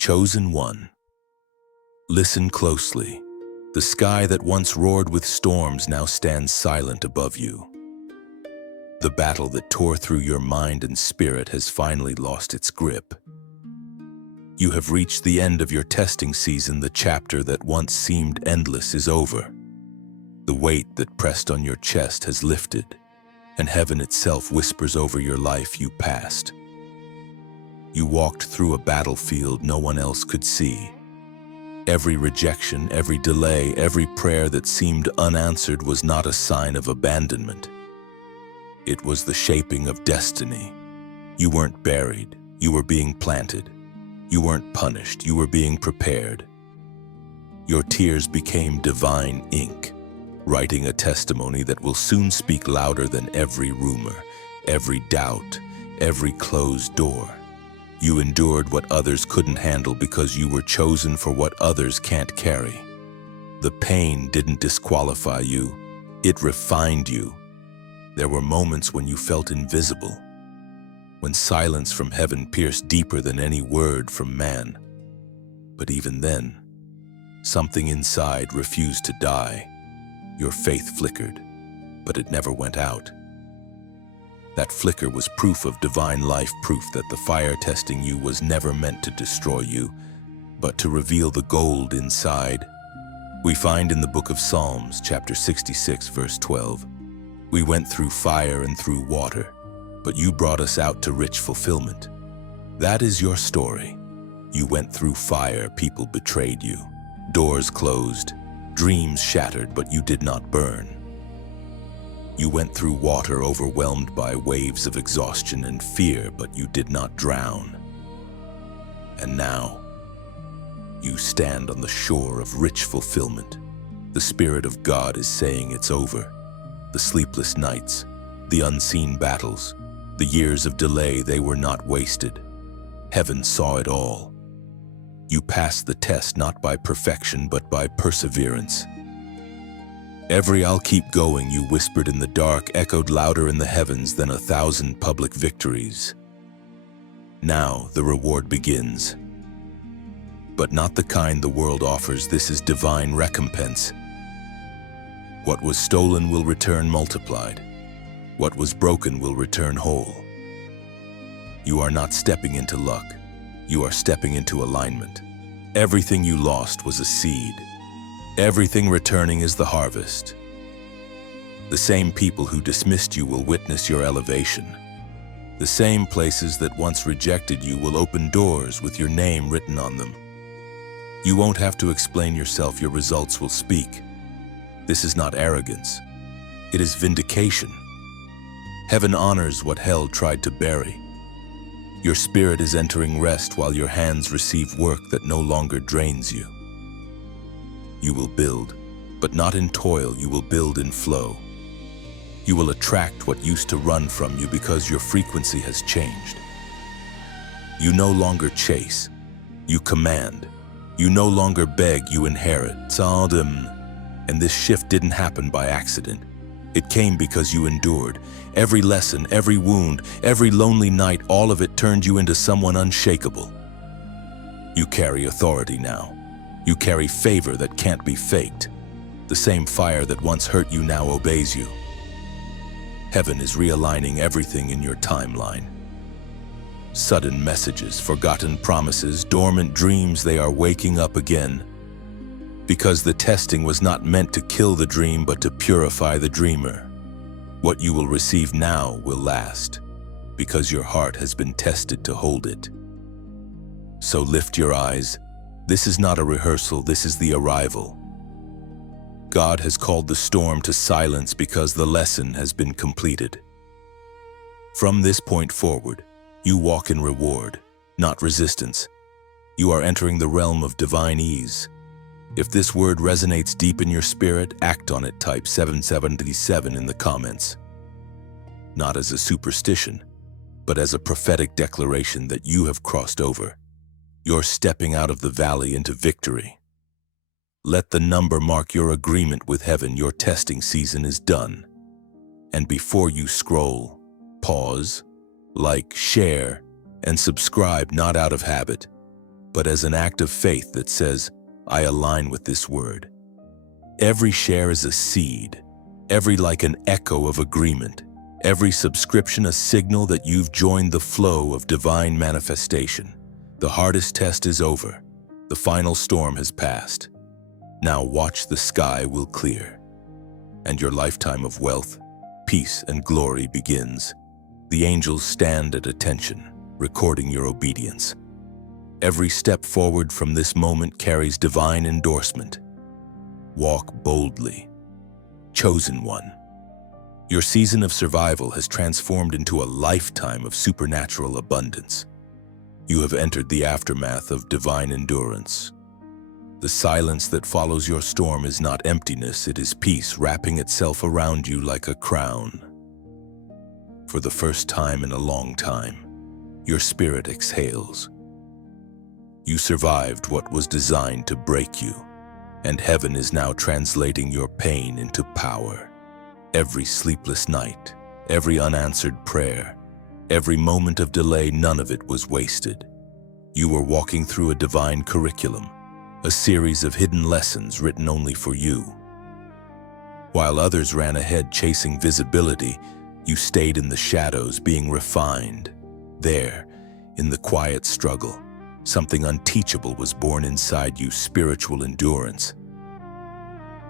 Chosen one. Listen closely. The sky that once roared with storms now stands silent above you. The battle that tore through your mind and spirit has finally lost its grip. You have reached the end of your testing season. The chapter that once seemed endless is over. The weight that pressed on your chest has lifted, and heaven itself whispers over your life you passed. You walked through a battlefield no one else could see. Every rejection, every delay, every prayer that seemed unanswered was not a sign of abandonment. It was the shaping of destiny. You weren't buried, you were being planted. You weren't punished, you were being prepared. Your tears became divine ink, writing a testimony that will soon speak louder than every rumor, every doubt, every closed door. You endured what others couldn't handle because you were chosen for what others can't carry. The pain didn't disqualify you, it refined you. There were moments when you felt invisible, when silence from heaven pierced deeper than any word from man. But even then, something inside refused to die. Your faith flickered, but it never went out. That flicker was proof of divine life, proof that the fire testing you was never meant to destroy you, but to reveal the gold inside. We find in the book of Psalms, chapter 66, verse 12, "We went through fire and through water, but you brought us out to rich fulfillment." That is your story. You went through fire, people betrayed you. Doors closed, dreams shattered, but you did not burn. You went through water, overwhelmed by waves of exhaustion and fear, but you did not drown. And now, you stand on the shore of rich fulfillment. The Spirit of God is saying it's over. The sleepless nights, the unseen battles, the years of delay, they were not wasted. Heaven saw it all. You passed the test not by perfection, but by perseverance. Every "I'll keep going" you whispered in the dark echoed louder in the heavens than 1,000 public victories. Now the reward begins. But not the kind the world offers. This is divine recompense. What was stolen will return multiplied. What was broken will return whole. You are not stepping into luck. You are stepping into alignment. Everything you lost was a seed. Everything returning is the harvest. The same people who dismissed you will witness your elevation. The same places that once rejected you will open doors with your name written on them. You won't have to explain yourself. Your results will speak. This is not arrogance. It is vindication. Heaven honors what hell tried to bury. Your spirit is entering rest while your hands receive work that no longer drains you. You will build, but not in toil. You will build in flow. You will attract what used to run from you because your frequency has changed. You no longer chase, you command. You no longer beg, you inherit. And this shift didn't happen by accident. It came because you endured. Every lesson, every wound, every lonely night, all of it turned you into someone unshakable. You carry authority now. You carry favor that can't be faked. The same fire that once hurt you now obeys you. Heaven is realigning everything in your timeline. Sudden messages, forgotten promises, dormant dreams, they are waking up again. Because the testing was not meant to kill the dream, but to purify the dreamer. What you will receive now will last, because your heart has been tested to hold it. So lift your eyes. This is not a rehearsal, this is the arrival. God has called the storm to silence because the lesson has been completed. From this point forward, you walk in reward, not resistance. You are entering the realm of divine ease. If this word resonates deep in your spirit, act on it. Type 777 in the comments. Not as a superstition, but as a prophetic declaration that you have crossed over. You're stepping out of the valley into victory. Let the number mark your agreement with heaven. Your testing season is done. And before you scroll, pause, like, share, and subscribe, not out of habit, but as an act of faith that says, I align with this word. Every share is a seed, every like an echo of agreement, every subscription a signal that you've joined the flow of divine manifestation. The hardest test is over. The final storm has passed. Now watch the sky will clear, and your lifetime of wealth, peace, and glory begins. The angels stand at attention, recording your obedience. Every step forward from this moment carries divine endorsement. Walk boldly. Chosen one. Your season of survival has transformed into a lifetime of supernatural abundance. You have entered the aftermath of divine endurance. The silence that follows your storm is not emptiness, it is peace wrapping itself around you like a crown. For the first time in a long time, your spirit exhales. You survived what was designed to break you, and heaven is now translating your pain into power. Every sleepless night, every unanswered prayer, every moment of delay, none of it was wasted. You were walking through a divine curriculum, a series of hidden lessons written only for you. While others ran ahead chasing visibility, you stayed in the shadows being refined. There, in the quiet struggle, something unteachable was born inside you, spiritual endurance.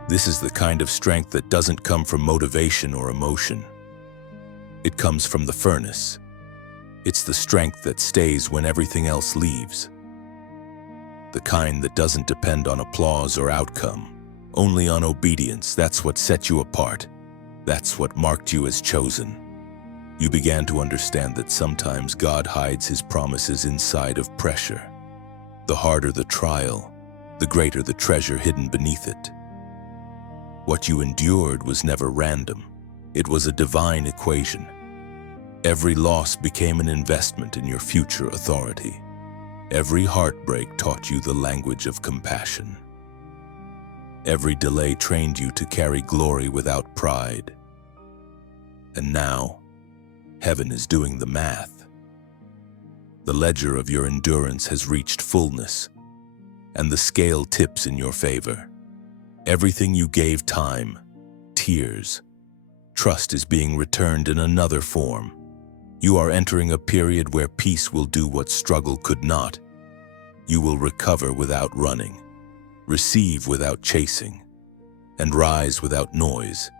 This is the kind of strength that doesn't come from motivation or emotion. It comes from the furnace. It's the strength that stays when everything else leaves. The kind that doesn't depend on applause or outcome, only on obedience. That's what set you apart. That's what marked you as chosen. You began to understand that sometimes God hides his promises inside of pressure. The harder the trial, the greater the treasure hidden beneath it. What you endured was never random. It was a divine equation. Every loss became an investment in your future authority. Every heartbreak taught you the language of compassion. Every delay trained you to carry glory without pride. And now, heaven is doing the math. The ledger of your endurance has reached fullness, and the scale tips in your favor. Everything you gave time, tears, trust is being returned in another form. You are entering a period where peace will do what struggle could not. You will recover without running, receive without chasing, and rise without noise.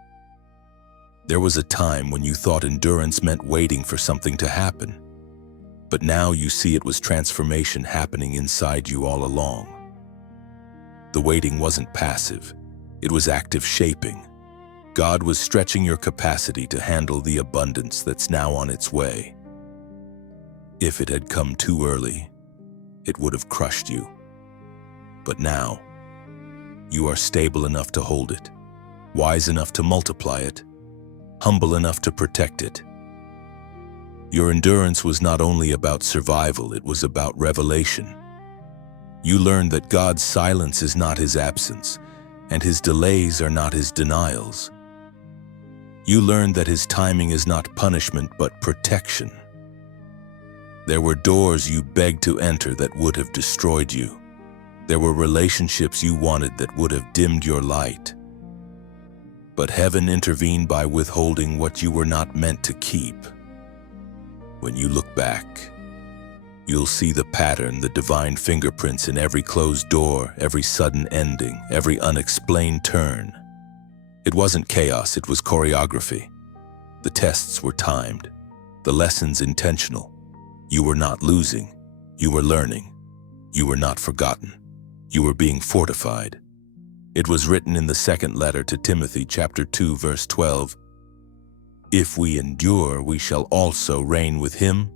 There was a time when you thought endurance meant waiting for something to happen, but now you see it was transformation happening inside you all along. The waiting wasn't passive, it was active shaping. God was stretching your capacity to handle the abundance that's now on its way. If it had come too early, it would have crushed you. But now, you are stable enough to hold it, wise enough to multiply it, humble enough to protect it. Your endurance was not only about survival, it was about revelation. You learned that God's silence is not his absence, and his delays are not his denials. You learned that his timing is not punishment but protection. There were doors you begged to enter that would have destroyed you. There were relationships you wanted that would have dimmed your light. But heaven intervened by withholding what you were not meant to keep. When you look back, you'll see the pattern, the divine fingerprints in every closed door, every sudden ending, every unexplained turn. It wasn't chaos, it was choreography. The tests were timed, the lessons intentional. You were not losing, you were learning. You were not forgotten, you were being fortified. It was written in the second letter to Timothy, chapter 2, verse 12. If we endure, we shall also reign with him.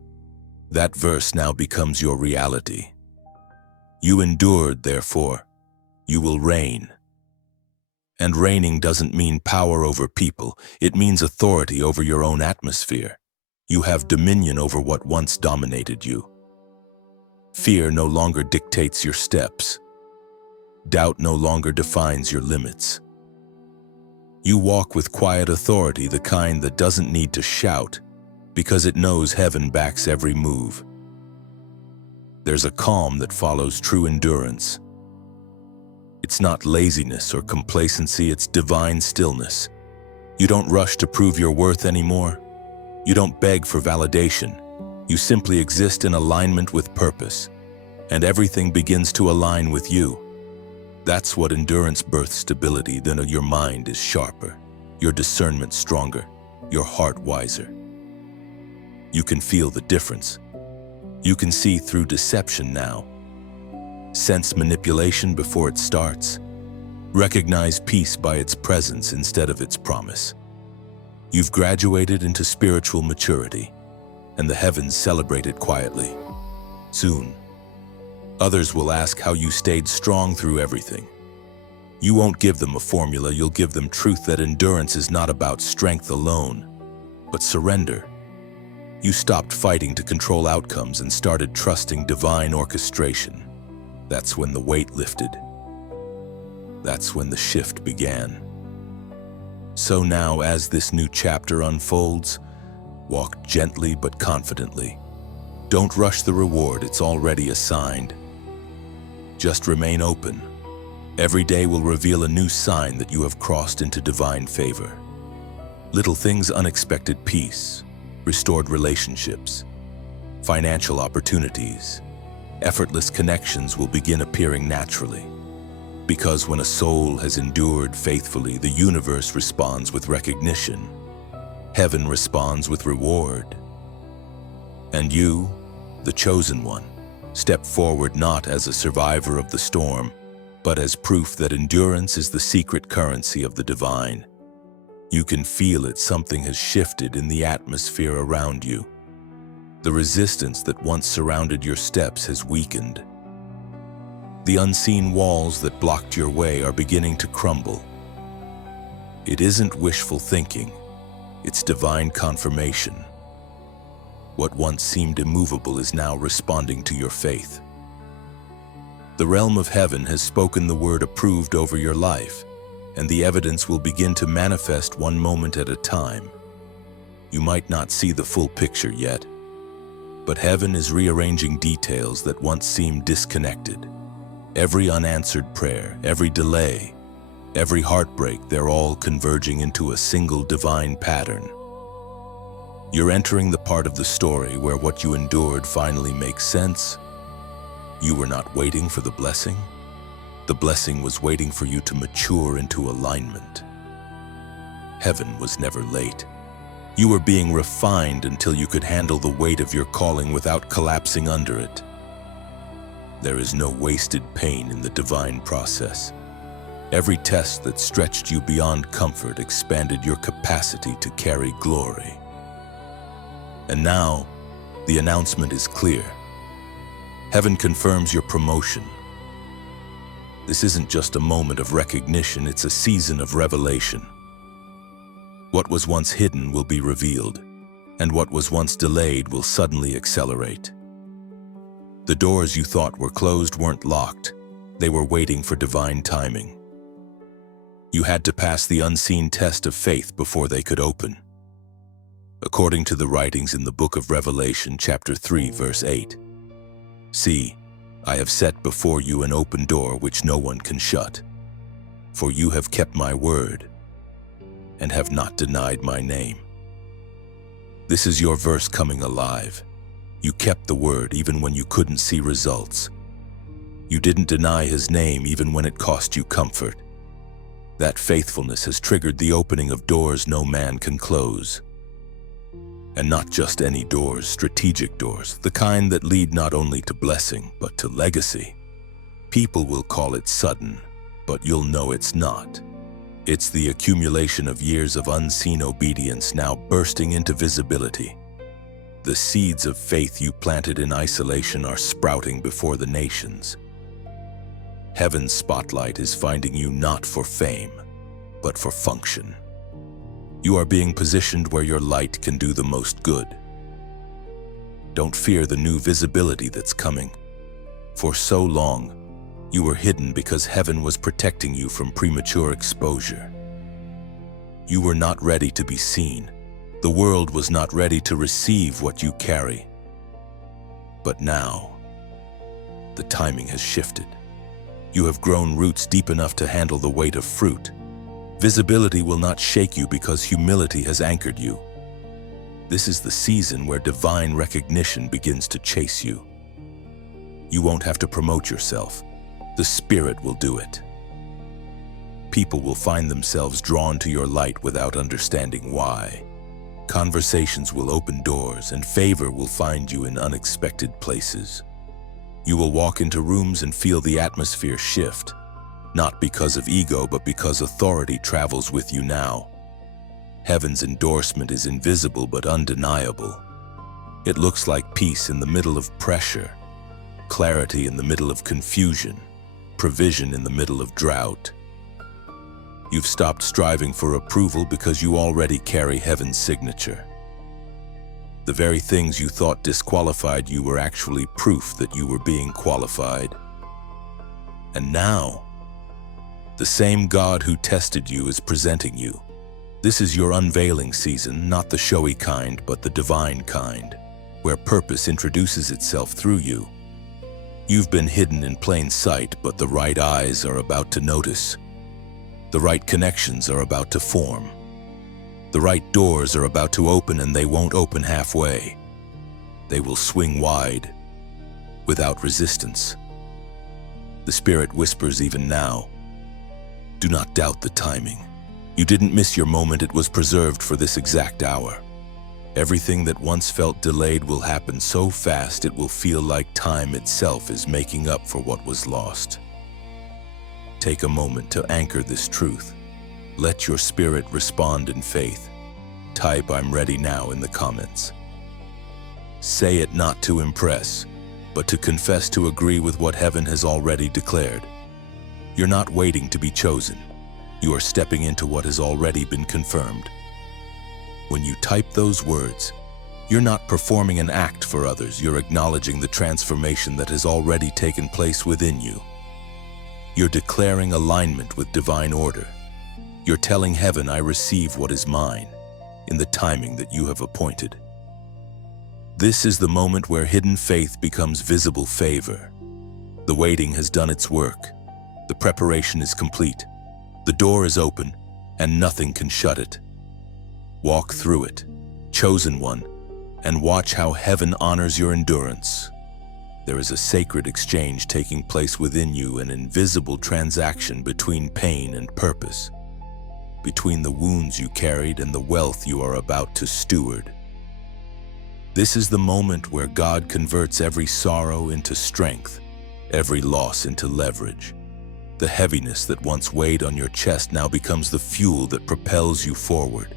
That verse now becomes your reality. You endured, therefore, you will reign. And reigning doesn't mean power over people, it means authority over your own atmosphere. You have dominion over what once dominated you. Fear no longer dictates your steps. Doubt no longer defines your limits. You walk with quiet authority, the kind that doesn't need to shout, because it knows heaven backs every move. There's a calm that follows true endurance. It's not laziness or complacency, it's divine stillness. You don't rush to prove your worth anymore. You don't beg for validation. You simply exist in alignment with purpose, and everything begins to align with you. That's what endurance births stability. Then your mind is sharper, your discernment stronger, your heart wiser. You can feel the difference. You can see through deception now. Sense manipulation before it starts. Recognize peace by its presence instead of its promise. You've graduated into spiritual maturity, and the heavens celebrate it quietly. Soon, others will ask how you stayed strong through everything. You won't give them a formula, you'll give them truth that endurance is not about strength alone, but surrender. You stopped fighting to control outcomes and started trusting divine orchestration. That's when the weight lifted. That's when the shift began. So now, as this new chapter unfolds, walk gently but confidently. Don't rush the reward, it's already assigned. Just remain open. Every day will reveal a new sign that you have crossed into divine favor. Little things, unexpected peace, restored relationships, financial opportunities, effortless connections will begin appearing naturally. Because when a soul has endured faithfully, the universe responds with recognition. Heaven responds with reward. And you, the chosen one, step forward not as a survivor of the storm, but as proof that endurance is the secret currency of the divine. You can feel it, something has shifted in the atmosphere around you. The resistance that once surrounded your steps has weakened. The unseen walls that blocked your way are beginning to crumble. It isn't wishful thinking, it's divine confirmation. What once seemed immovable is now responding to your faith. The realm of heaven has spoken the word approved over your life, and the evidence will begin to manifest one moment at a time. You might not see the full picture yet, but heaven is rearranging details that once seemed disconnected. Every unanswered prayer, every delay, every heartbreak, they're all converging into a single divine pattern. You're entering the part of the story where what you endured finally makes sense. You were not waiting for the blessing. The blessing was waiting for you to mature into alignment. Heaven was never late. You were being refined until you could handle the weight of your calling without collapsing under it. There is no wasted pain in the divine process. Every test that stretched you beyond comfort expanded your capacity to carry glory. And now, the announcement is clear. Heaven confirms your promotion. This isn't just a moment of recognition, it's a season of revelation. What was once hidden will be revealed, and what was once delayed will suddenly accelerate. The doors you thought were closed weren't locked. They were waiting for divine timing. You had to pass the unseen test of faith before they could open. According to the writings in the book of Revelation, chapter 3, verse 8, "See, I have set before you an open door which no one can shut. For you have kept my word and have not denied my name." This is your verse coming alive. You kept the word even when you couldn't see results. You didn't deny his name even when it cost you comfort. That faithfulness has triggered the opening of doors no man can close. And not just any doors, strategic doors, the kind that lead not only to blessing, but to legacy. People will call it sudden, but you'll know it's not. It's the accumulation of years of unseen obedience now bursting into visibility. The seeds of faith you planted in isolation are sprouting before the nations. Heaven's spotlight is finding you not for fame, but for function. You are being positioned where your light can do the most good. Don't fear the new visibility that's coming. For so long, you were hidden because heaven was protecting you from premature exposure. You were not ready to be seen. The world was not ready to receive what you carry. But now, The timing has shifted. You have grown roots deep enough to handle the weight of fruit. Visibility will not shake you because humility has anchored you. This is the season where divine recognition begins to chase you. You won't have to promote yourself. The Spirit will do it. People will find themselves drawn to your light without understanding why. Conversations will open doors, and favor will find you in unexpected places. You will walk into rooms and feel the atmosphere shift, not because of ego, but because authority travels with you now. Heaven's endorsement is invisible but undeniable. It looks like peace in the middle of pressure, clarity in the middle of confusion, provision in the middle of drought. You've stopped striving for approval because you already carry heaven's signature. The very things you thought disqualified you were actually proof that you were being qualified. And now, the same God who tested you is presenting you. This is your unveiling season, not the showy kind, but the divine kind, where purpose introduces itself through you. You've been hidden in plain sight, but the right eyes are about to notice. The right connections are about to form. The right doors are about to open, and they won't open halfway. They will swing wide, without resistance. The Spirit whispers even now, do not doubt the timing. You didn't miss your moment, it was preserved for this exact hour. Everything that once felt delayed will happen so fast it will feel like time itself is making up for what was lost. Take a moment to anchor this truth. Let your spirit respond in faith. Type "I'm ready now" in the comments. Say it not to impress, but to confess, to agree with what heaven has already declared. You're not waiting to be chosen. You are stepping into what has already been confirmed. When you type those words, you're not performing an act for others, you're acknowledging the transformation that has already taken place within you. You're declaring alignment with divine order. You're telling heaven, I receive what is mine, in the timing that you have appointed. This is the moment where hidden faith becomes visible favor. The waiting has done its work. The preparation is complete. The door is open, and nothing can shut it. Walk through it, chosen one, and watch how heaven honors your endurance. There is a sacred exchange taking place within you, an invisible transaction between pain and purpose, between the wounds you carried and the wealth you are about to steward. This is the moment where God converts every sorrow into strength, every loss into leverage. The heaviness that once weighed on your chest now becomes the fuel that propels you forward.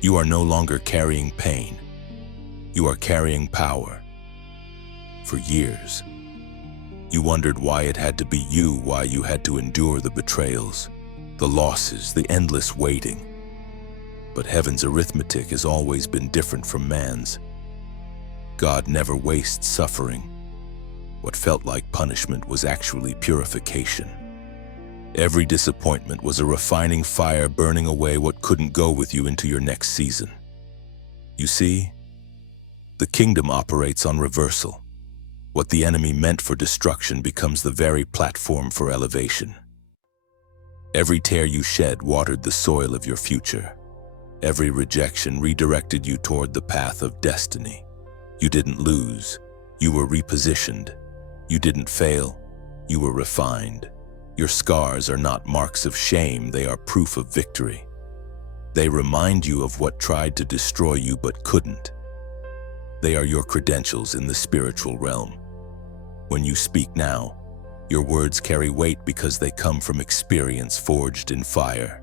You are no longer carrying pain. You are carrying power. For years, you wondered why it had to be you, why you had to endure the betrayals, the losses, the endless waiting. But heaven's arithmetic has always been different from man's. God never wastes suffering. What felt like punishment was actually purification. Every disappointment was a refining fire burning away what couldn't go with you into your next season. You see, the kingdom operates on reversal. What the enemy meant for destruction becomes the very platform for elevation. Every tear you shed watered the soil of your future. Every rejection redirected you toward the path of destiny. You didn't lose. You were repositioned. You didn't fail. You were refined. Your scars are not marks of shame, they are proof of victory. They remind you of what tried to destroy you but couldn't. They are your credentials in the spiritual realm. When you speak now, your words carry weight because they come from experience forged in fire.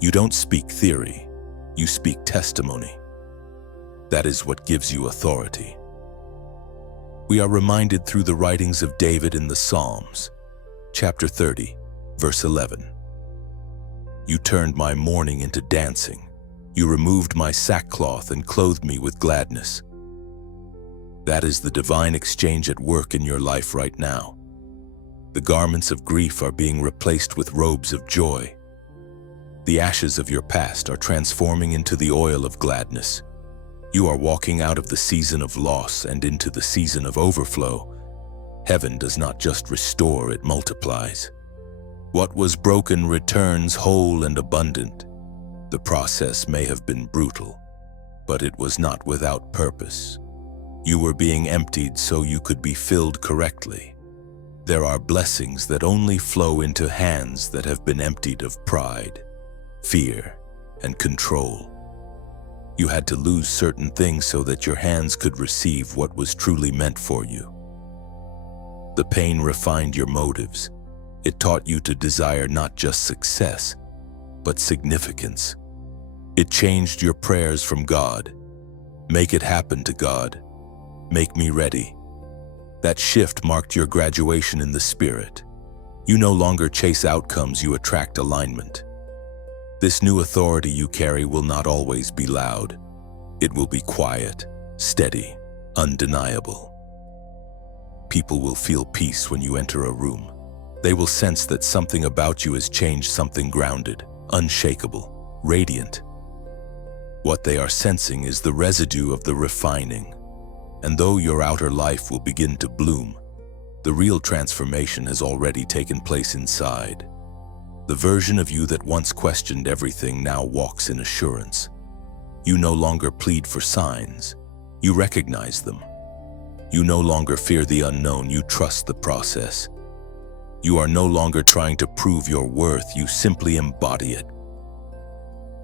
You don't speak theory, you speak testimony. That is what gives you authority. We are reminded through the writings of David in the Psalms, chapter 30, verse 11. You turned my mourning into dancing. You removed my sackcloth and clothed me with gladness. That is the divine exchange at work in your life right now. The garments of grief are being replaced with robes of joy. The ashes of your past are transforming into the oil of gladness. You are walking out of the season of loss and into the season of overflow. Heaven does not just restore, it multiplies. What was broken returns whole and abundant. The process may have been brutal, but it was not without purpose. You were being emptied so you could be filled correctly. There are blessings that only flow into hands that have been emptied of pride, fear, and control. You had to lose certain things so that your hands could receive what was truly meant for you. The pain refined your motives. It taught you to desire not just success, but significance. It changed your prayers from God. Make it happen to God. Make me ready. That shift marked your graduation in the spirit. You no longer chase outcomes, you attract alignment. This new authority you carry will not always be loud. It will be quiet, steady, undeniable. People will feel peace when you enter a room. They will sense that something about you has changed, something grounded, unshakable, radiant. What they are sensing is the residue of the refining. And though your outer life will begin to bloom, the real transformation has already taken place inside. The version of you that once questioned everything now walks in assurance. You no longer plead for signs. You recognize them. You no longer fear the unknown. You trust the process. You are no longer trying to prove your worth. You simply embody it.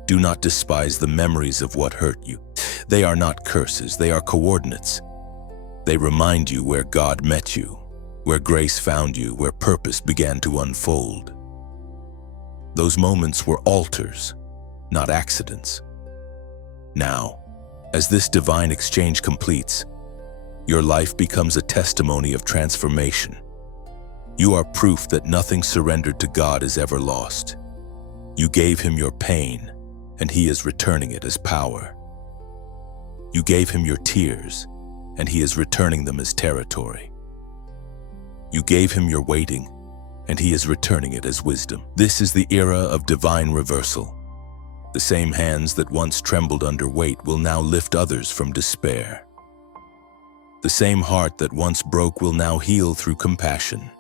Do not despise the memories of what hurt you. They are not curses. They are coordinates. They remind you where God met you, where grace found you, where purpose began to unfold. Those moments were altars, not accidents. Now, as this divine exchange completes, your life becomes a testimony of transformation. You are proof that nothing surrendered to God is ever lost. You gave him your pain, and he is returning it as power. You gave him your tears, and he is returning them as territory. You gave him your waiting, and he is returning it as wisdom. This is the era of divine reversal. The same hands that once trembled under weight will now lift others from despair. The same heart that once broke will now heal through compassion.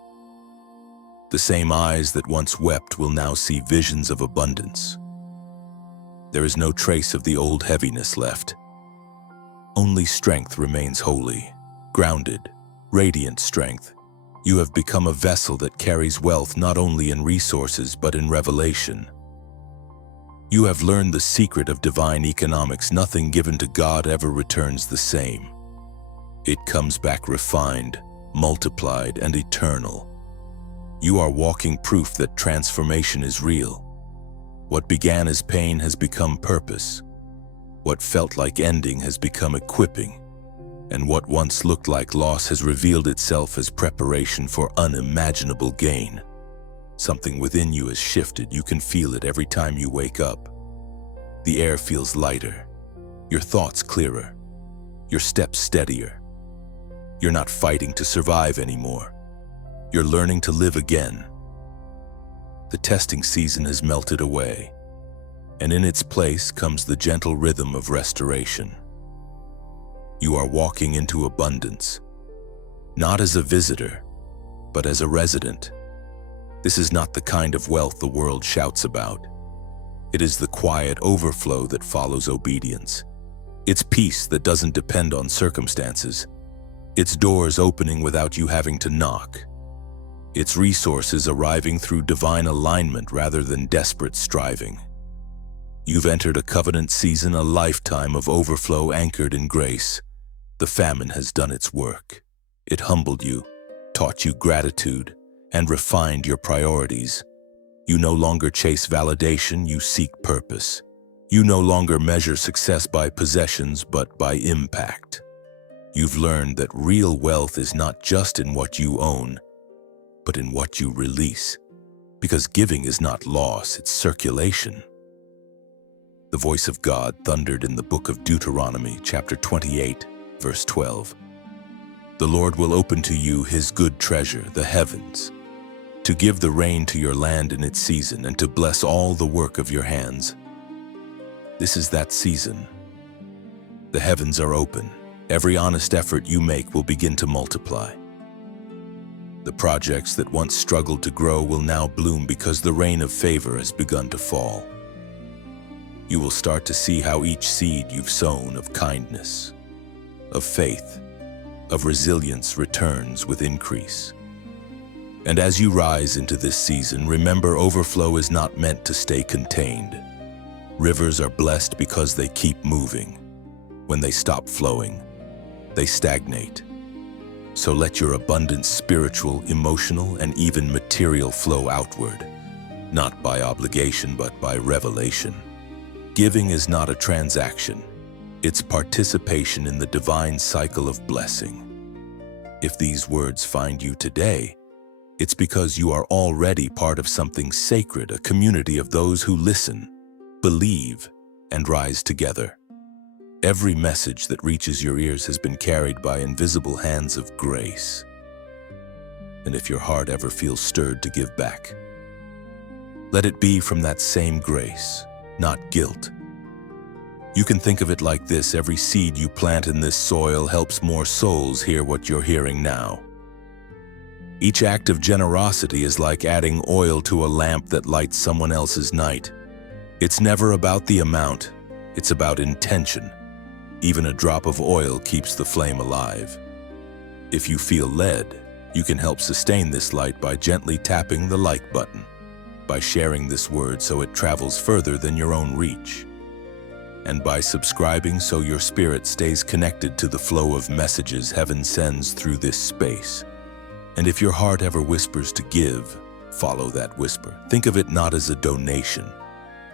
The same eyes that once wept will now see visions of abundance. There is no trace of the old heaviness left. Only strength remains holy, grounded, radiant strength. You have become a vessel that carries wealth not only in resources but in revelation. You have learned the secret of divine economics. Nothing given to God ever returns the same. It comes back refined, multiplied, and eternal. You are walking proof that transformation is real. What began as pain has become purpose. What felt like ending has become equipping. And what once looked like loss has revealed itself as preparation for unimaginable gain. Something within you has shifted. You can feel it every time you wake up. The air feels lighter, your thoughts clearer, your steps steadier. You're not fighting to survive anymore. You're learning to live again. The testing season has melted away, and in its place comes the gentle rhythm of restoration. You are walking into abundance, not as a visitor, but as a resident. This is not the kind of wealth the world shouts about. It is the quiet overflow that follows obedience. It's peace that doesn't depend on circumstances. It's doors opening without you having to knock. It's resources arriving through divine alignment rather than desperate striving. You've entered a covenant season, a lifetime of overflow anchored in grace. The famine has done its work. It humbled you, taught you gratitude, and refined your priorities. You no longer chase validation, you seek purpose. You no longer measure success by possessions, but by impact. You've learned that real wealth is not just in what you own, but in what you release. Because giving is not loss, it's circulation. The voice of God thundered in the book of Deuteronomy, chapter 28, verse 12. The Lord will open to you his good treasure, the heavens, to give the rain to your land in its season and to bless all the work of your hands. This is that season. The heavens are open. Every honest effort you make will begin to multiply. The projects that once struggled to grow will now bloom because the rain of favor has begun to fall. You will start to see how each seed you've sown of kindness, of faith, of resilience returns with increase. And as you rise into this season, remember, overflow is not meant to stay contained. Rivers are blessed because they keep moving. When they stop flowing, they stagnate. So let your abundant spiritual, emotional, and even material flow outward, not by obligation but by revelation. Giving is not a transaction. It's participation in the divine cycle of blessing. If these words find you today, it's because you are already part of something sacred, a community of those who listen, believe, and rise together. Every message that reaches your ears has been carried by invisible hands of grace. And if your heart ever feels stirred to give back, let it be from that same grace, not guilt. You can think of it like this: every seed you plant in this soil helps more souls hear what you're hearing now. Each act of generosity is like adding oil to a lamp that lights someone else's night. It's never about the amount, it's about intention. Even a drop of oil keeps the flame alive. If you feel led, you can help sustain this light by gently tapping the like button, by sharing this word so it travels further than your own reach, and by subscribing so your spirit stays connected to the flow of messages heaven sends through this space. And if your heart ever whispers to give, follow that whisper. Think of it not as a donation,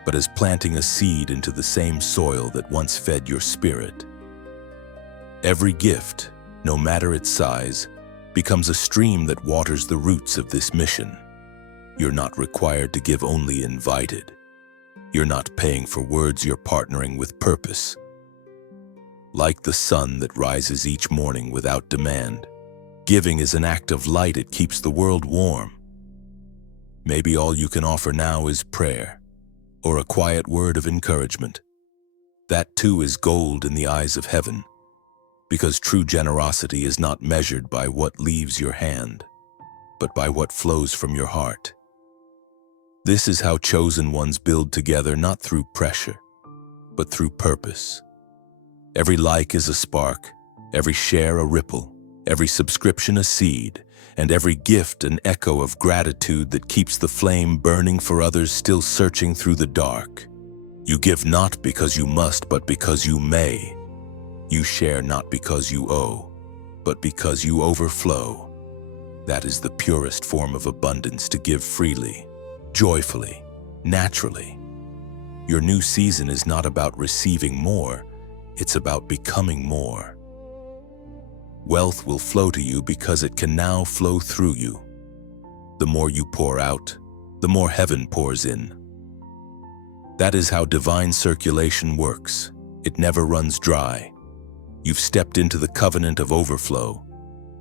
but as planting a seed into the same soil that once fed your spirit. Every gift, no matter its size, becomes a stream that waters the roots of this mission. You're not required to give, only invited. You're not paying for words, you're partnering with purpose. Like the sun that rises each morning without demand, giving is an act of light. It keeps the world warm. Maybe all you can offer now is prayer, or a quiet word of encouragement. That too is gold in the eyes of heaven, because true generosity is not measured by what leaves your hand, but by what flows from your heart. This is how chosen ones build together, not through pressure, but through purpose. Every like is a spark, every share a ripple, every subscription a seed, and every gift an echo of gratitude that keeps the flame burning for others still searching through the dark. You give not because you must, but because you may. You share not because you owe, but because you overflow. That is the purest form of abundance, to give freely, joyfully, naturally. Your new season is not about receiving more, it's about becoming more. Wealth will flow to you because it can now flow through you. The more you pour out, the more heaven pours in. That is how divine circulation works. It never runs dry. You've stepped into the covenant of overflow,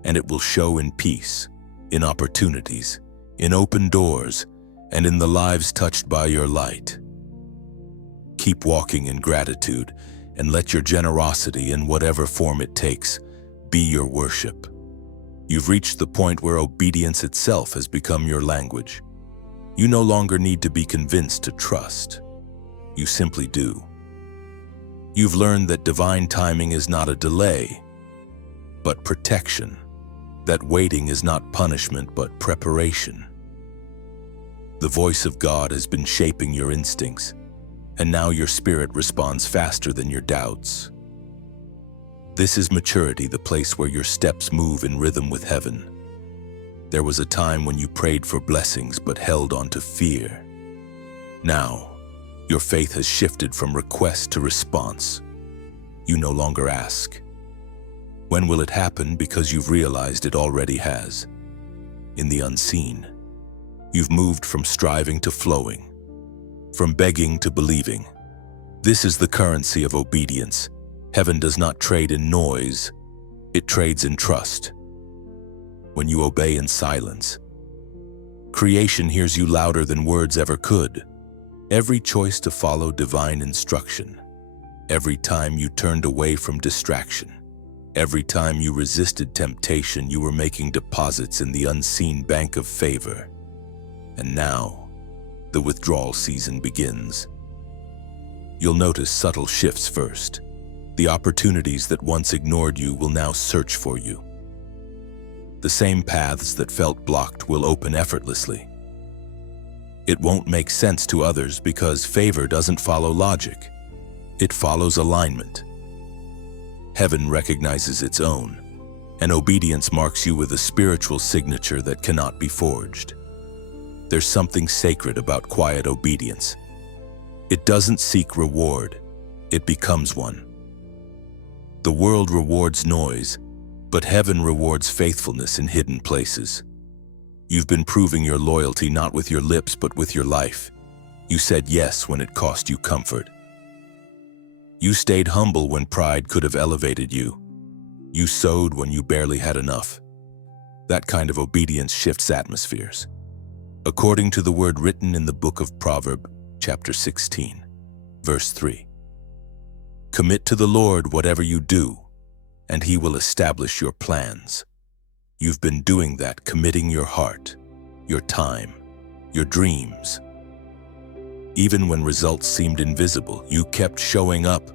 and it will show in peace, in opportunities, in open doors, and in the lives touched by your light. Keep walking in gratitude, and let your generosity, in whatever form it takes, be your worship. You've reached the point where obedience itself has become your language. You no longer need to be convinced to trust. You simply do. You've learned that divine timing is not a delay, but protection. That waiting is not punishment, but preparation. The voice of God has been shaping your instincts, and now your spirit responds faster than your doubts. This is maturity, the place where your steps move in rhythm with heaven. There was a time when you prayed for blessings but held on to fear. Now, your faith has shifted from request to response. You no longer ask, "When will it happen?" because you've realized it already has. In the unseen, you've moved from striving to flowing, from begging to believing. This is the currency of obedience. Heaven does not trade in noise, it trades in trust. When you obey in silence, creation hears you louder than words ever could. Every choice to follow divine instruction, every time you turned away from distraction, Every time you resisted temptation, you were making deposits in the unseen bank of favor. And now, the withdrawal season begins. You'll notice subtle shifts first. The opportunities that once ignored you will now search for you. The same paths that felt blocked will open effortlessly. It won't make sense to others because favor doesn't follow logic. It follows alignment. Heaven recognizes its own, and obedience marks you with a spiritual signature that cannot be forged. There's something sacred about quiet obedience. It doesn't seek reward, it becomes one. The world rewards noise, but heaven rewards faithfulness in hidden places. You've been proving your loyalty not with your lips but with your life. You said yes when it cost you comfort. You stayed humble when pride could have elevated you. You sowed when you barely had enough. That kind of obedience shifts atmospheres. According to the word written in the book of Proverbs, chapter 16, verse 3. Commit to the Lord whatever you do, and He will establish your plans. You've been doing that, committing your heart, your time, your dreams. Even when results seemed invisible, you kept showing up.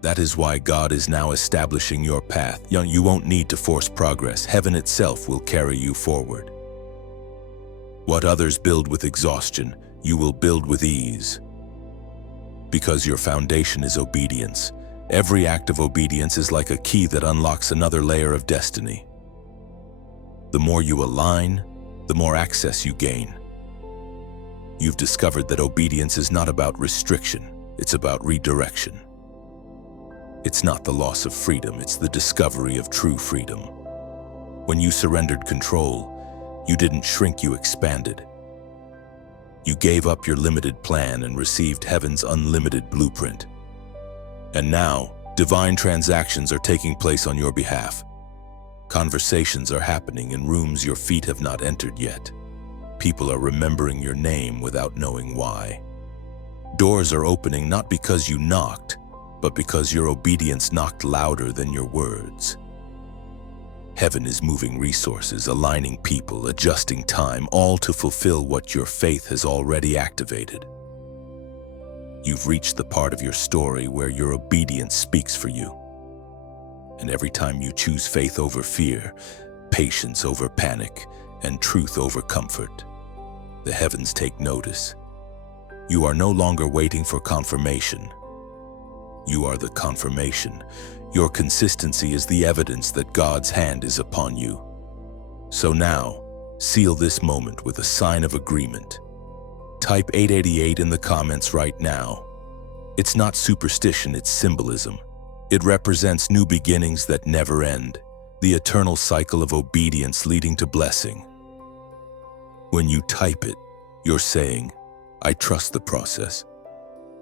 That is why God is now establishing your path. You won't need to force progress. Heaven itself will carry you forward. What others build with exhaustion, you will build with ease. Because your foundation is obedience. Every act of obedience is like a key that unlocks another layer of destiny. The more you align, the more access you gain. You've discovered that obedience is not about restriction, it's about redirection. It's not the loss of freedom, it's the discovery of true freedom. When you surrendered control, you didn't shrink, you expanded. You gave up your limited plan and received heaven's unlimited blueprint. And now, divine transactions are taking place on your behalf. Conversations are happening in rooms your feet have not entered yet. People are remembering your name without knowing why. Doors are opening not because you knocked, but because your obedience knocked louder than your words. Heaven is moving resources, aligning people, adjusting time, all to fulfill what your faith has already activated. You've reached the part of your story where your obedience speaks for you. And every time you choose faith over fear, patience over panic, and truth over comfort, the heavens take notice. You are no longer waiting for confirmation. You are the confirmation. Your consistency is the evidence that God's hand is upon you. So now, seal this moment with a sign of agreement. Type 888 in the comments right now. It's not superstition, it's symbolism. It represents new beginnings that never end, the eternal cycle of obedience leading to blessing. When you type it, you're saying, I trust the process.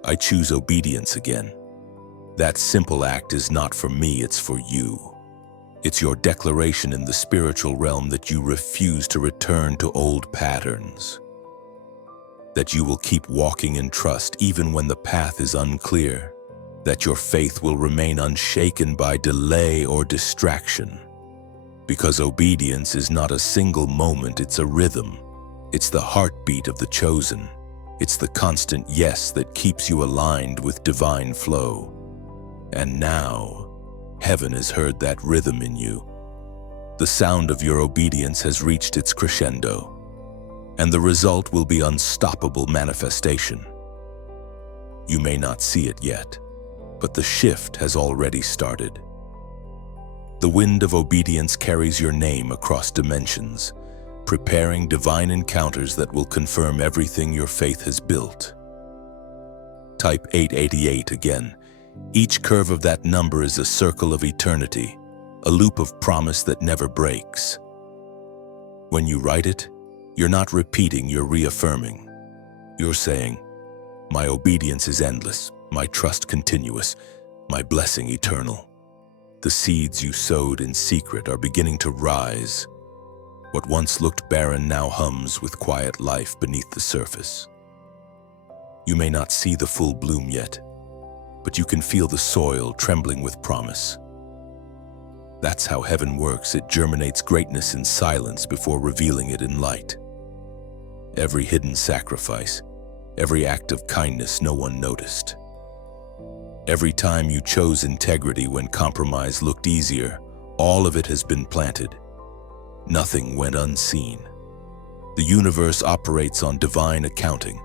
I choose obedience again. That simple act is not for me, it's for you. It's your declaration in the spiritual realm that you refuse to return to old patterns. That you will keep walking in trust even when the path is unclear. That your faith will remain unshaken by delay or distraction. Because obedience is not a single moment, it's a rhythm. It's the heartbeat of the chosen. It's the constant yes that keeps you aligned with divine flow. And now, heaven has heard that rhythm in you. The sound of your obedience has reached its crescendo, and the result will be unstoppable manifestation. You may not see it yet, but the shift has already started. The wind of obedience carries your name across dimensions, preparing divine encounters that will confirm everything your faith has built. Type 888 again. Each curve of that number is a circle of eternity, a loop of promise that never breaks. When you write it, you're not repeating, you're reaffirming. You're saying, my obedience is endless, my trust continuous, my blessing eternal. The seeds you sowed in secret are beginning to rise. What once looked barren now hums with quiet life beneath the surface. You may not see the full bloom yet, but you can feel the soil trembling with promise. That's how heaven works. It germinates greatness in silence before revealing it in light. Every hidden sacrifice, every act of kindness no one noticed. Every time you chose integrity when compromise looked easier, all of it has been planted. Nothing went unseen. The universe operates on divine accounting.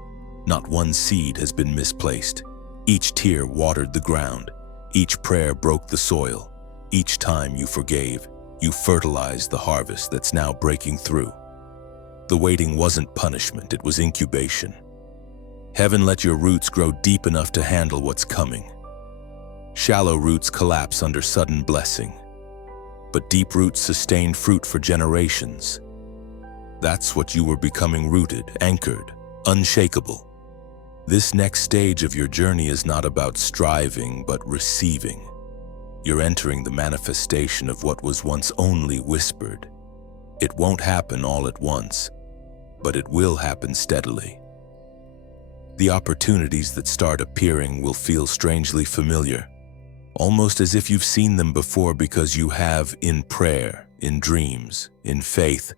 Not one seed has been misplaced. Each tear watered the ground. Each prayer broke the soil. Each time you forgave, you fertilized the harvest that's now breaking through. The waiting wasn't punishment, it was incubation. Heaven let your roots grow deep enough to handle what's coming. Shallow roots collapse under sudden blessing, but deep roots sustain fruit for generations. That's what you were becoming: rooted, anchored, unshakable. This next stage of your journey is not about striving, but receiving. You're entering the manifestation of what was once only whispered. It won't happen all at once, but it will happen steadily. The opportunities that start appearing will feel strangely familiar, almost as if you've seen them before, because you have, in prayer, in dreams, in faith.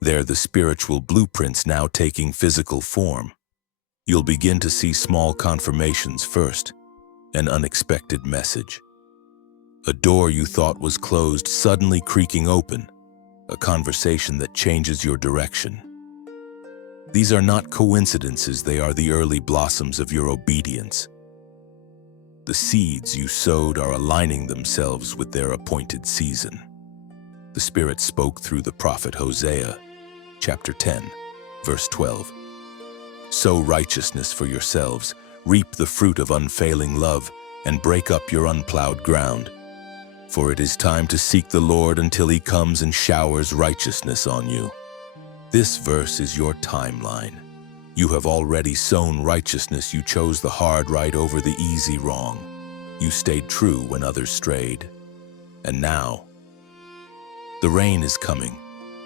They're the spiritual blueprints now taking physical form. You'll begin to see small confirmations first, an unexpected message. A door you thought was closed suddenly creaking open, a conversation that changes your direction. These are not coincidences, they are the early blossoms of your obedience. The seeds you sowed are aligning themselves with their appointed season. The Spirit spoke through the prophet Hosea, chapter 10, verse 12. Sow righteousness for yourselves, reap the fruit of unfailing love, and break up your unplowed ground. For it is time to seek the Lord until He comes and showers righteousness on you. This verse is your timeline. You have already sown righteousness. You chose the hard right over the easy wrong. You stayed true when others strayed. And now, the rain is coming.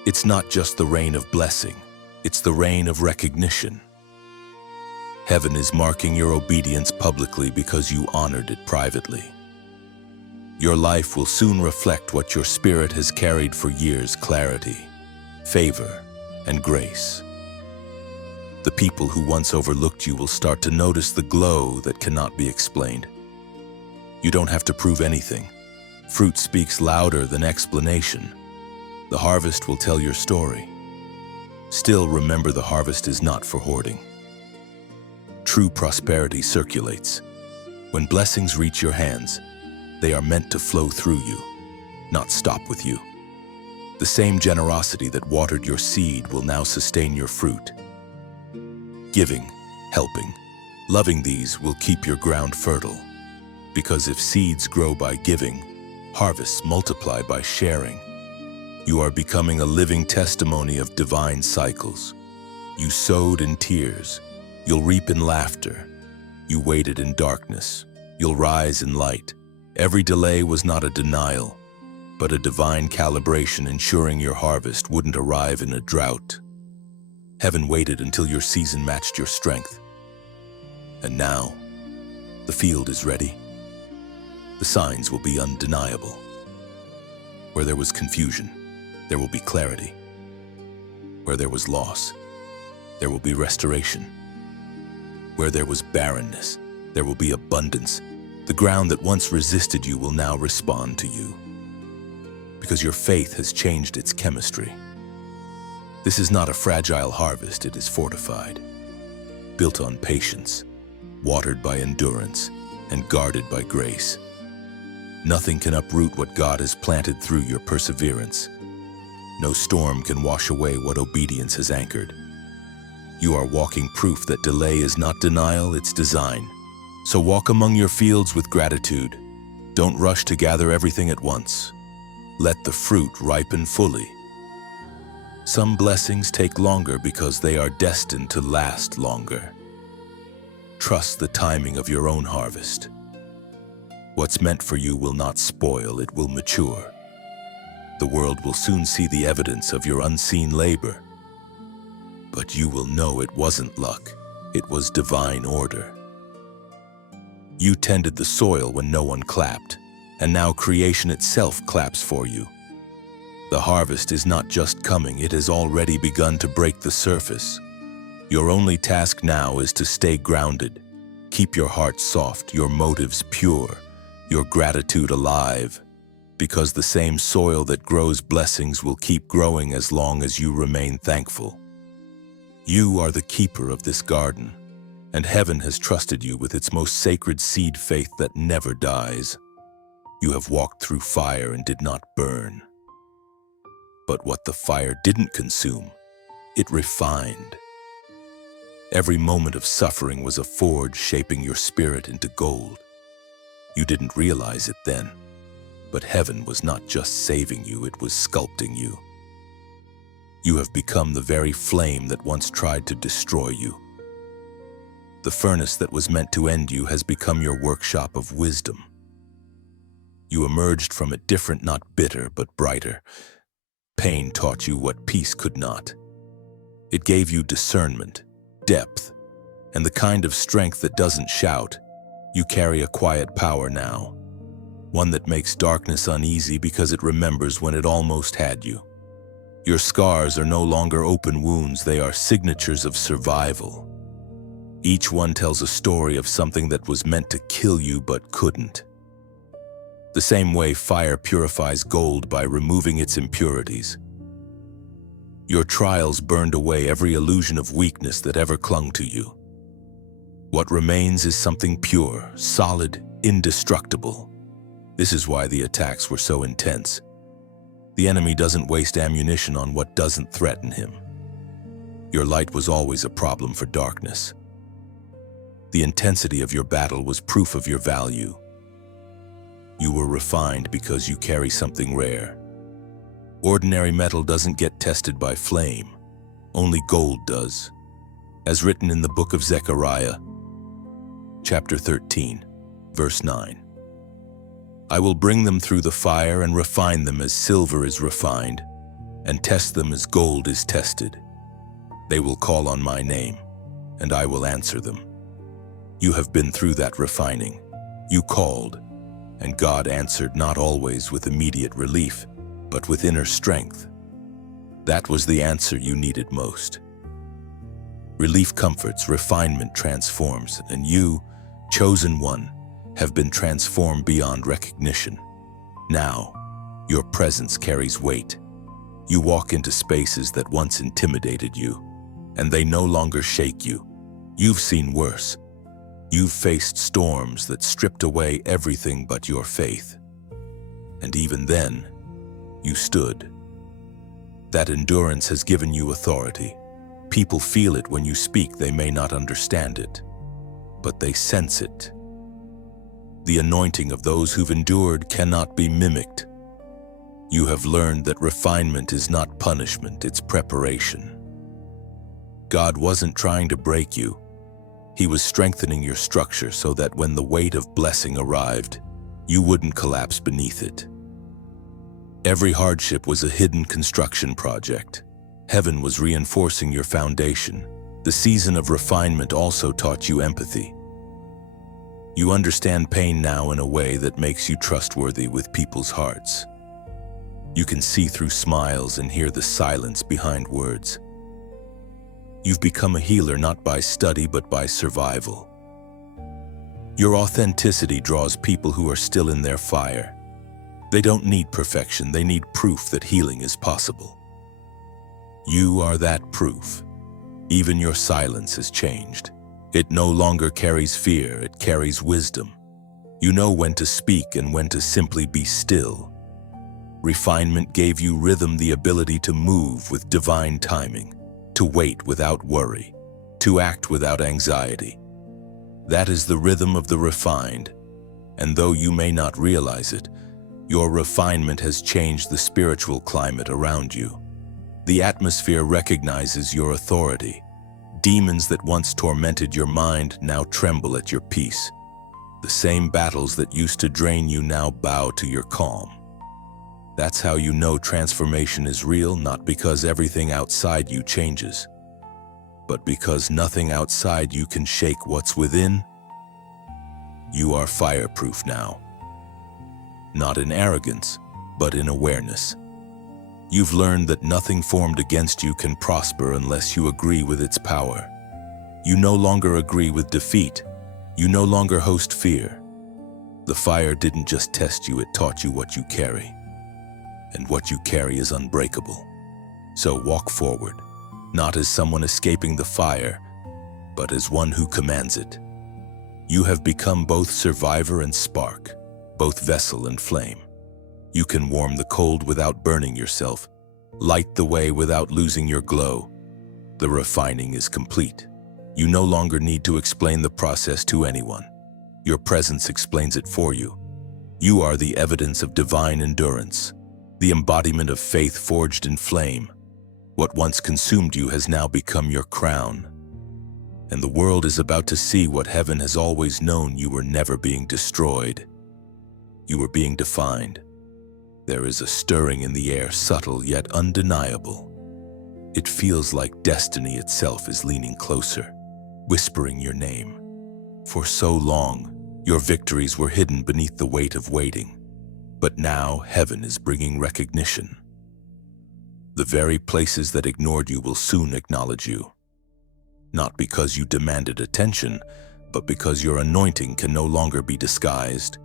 It's not just the rain of blessing, it's the rain of recognition. Heaven is marking your obedience publicly because you honored it privately. Your life will soon reflect what your spirit has carried for years: clarity, favor, and grace. The people who once overlooked you will start to notice the glow that cannot be explained. You don't have to prove anything. Fruit speaks louder than explanation. The harvest will tell your story. Still, remember, the harvest is not for hoarding. True prosperity circulates. When blessings reach your hands, they are meant to flow through you, not stop with you. The same generosity that watered your seed will now sustain your fruit. Giving, helping, loving, these will keep your ground fertile. Because if seeds grow by giving, harvests multiply by sharing. You are becoming a living testimony of divine cycles. You sowed in tears, you'll reap in laughter. You waited in darkness, you'll rise in light. Every delay was not a denial, but a divine calibration, ensuring your harvest wouldn't arrive in a drought. Heaven waited until your season matched your strength. And now, the field is ready. The signs will be undeniable. Where there was confusion, there will be clarity. Where there was loss, there will be restoration. Where there was barrenness, there will be abundance. The ground that once resisted you will now respond to you, because your faith has changed its chemistry. This is not a fragile harvest, it is fortified, built on patience, watered by endurance, and guarded by grace. Nothing can uproot what God has planted through your perseverance. No storm can wash away what obedience has anchored. You are walking proof that delay is not denial, it's design. So walk among your fields with gratitude. Don't rush to gather everything at once. Let the fruit ripen fully. Some blessings take longer because they are destined to last longer. Trust the timing of your own harvest. What's meant for you will not spoil, it will mature. The world will soon see the evidence of your unseen labor. But you will know it wasn't luck, it was divine order. You tended the soil when no one clapped, and now creation itself claps for you. The harvest is not just coming, it has already begun to break the surface. Your only task now is to stay grounded. Keep your heart soft, your motives pure, your gratitude alive, because the same soil that grows blessings will keep growing as long as you remain thankful. You are the keeper of this garden, and heaven has trusted you with its most sacred seed, faith that never dies. You have walked through fire and did not burn. But what the fire didn't consume, it refined. Every moment of suffering was a forge shaping your spirit into gold. You didn't realize it then, but heaven was not just saving you, it was sculpting you. You have become the very flame that once tried to destroy you. The furnace that was meant to end you has become your workshop of wisdom. You emerged from it different, not bitter, but brighter. Pain taught you what peace could not. It gave you discernment, depth, and the kind of strength that doesn't shout. You carry a quiet power now, one that makes darkness uneasy because it remembers when it almost had you. Your scars are no longer open wounds, they are signatures of survival. Each one tells a story of something that was meant to kill you but couldn't. The same way fire purifies gold by removing its impurities. Your trials burned away every illusion of weakness that ever clung to you. What remains is something pure, solid, indestructible. This is why the attacks were so intense. The enemy doesn't waste ammunition on what doesn't threaten him. Your light was always a problem for darkness. The intensity of your battle was proof of your value. You were refined because you carry something rare. Ordinary metal doesn't get tested by flame. Only gold does. As written in the book of Zechariah, chapter 13, verse 9. I will bring them through the fire and refine them as silver is refined, and test them as gold is tested. They will call on my name, and I will answer them. You have been through that refining. You called, and God answered, not always with immediate relief, but with inner strength. That was the answer you needed most. Relief comforts, refinement transforms, and you, chosen one, have been transformed beyond recognition. Now, your presence carries weight. You walk into spaces that once intimidated you, and they no longer shake you. You've seen worse. You've faced storms that stripped away everything but your faith. And even then, you stood. That endurance has given you authority. People feel it when you speak. They may not understand it, but they sense it. The anointing of those who've endured cannot be mimicked. You have learned that refinement is not punishment, it's preparation. God wasn't trying to break you. He was strengthening your structure so that when the weight of blessing arrived, you wouldn't collapse beneath it. Every hardship was a hidden construction project. Heaven was reinforcing your foundation. The season of refinement also taught you empathy. You understand pain now in a way that makes you trustworthy with people's hearts. You can see through smiles and hear the silence behind words. You've become a healer not by study but by survival. Your authenticity draws people who are still in their fire. They don't need perfection, they need proof that healing is possible. You are that proof. Even your silence has changed. It no longer carries fear, it carries wisdom. You know when to speak and when to simply be still. Refinement gave you rhythm, the ability to move with divine timing, to wait without worry, to act without anxiety. That is the rhythm of the refined, and though you may not realize it, your refinement has changed the spiritual climate around you. The atmosphere recognizes your authority. Demons that once tormented your mind now tremble at your peace. The same battles that used to drain you now bow to your calm. That's how you know transformation is real, not because everything outside you changes, but because nothing outside you can shake what's within. You are fireproof now. not in arrogance, but in awareness. You've learned that nothing formed against you can prosper unless you agree with its power. You no longer agree with defeat. You no longer host fear. The fire didn't just test you, it taught you what you carry. And what you carry is unbreakable. So walk forward, not as someone escaping the fire, but as one who commands it. You have become both survivor and spark, both vessel and flame. You can warm the cold without burning yourself, light the way without losing your glow. The refining is complete. You no longer need to explain the process to anyone. Your presence explains it for you. You are the evidence of divine endurance, the embodiment of faith forged in flame. What once consumed you has now become your crown. And the world is about to see what heaven has always known. You were never being destroyed. You were being defined. There is a stirring in the air, subtle yet undeniable. It feels like destiny itself is leaning closer, whispering your name. For so long, your victories were hidden beneath the weight of waiting. But now heaven is bringing recognition. The very places that ignored you will soon acknowledge you. Not because you demanded attention, but because your anointing can no longer be disguised.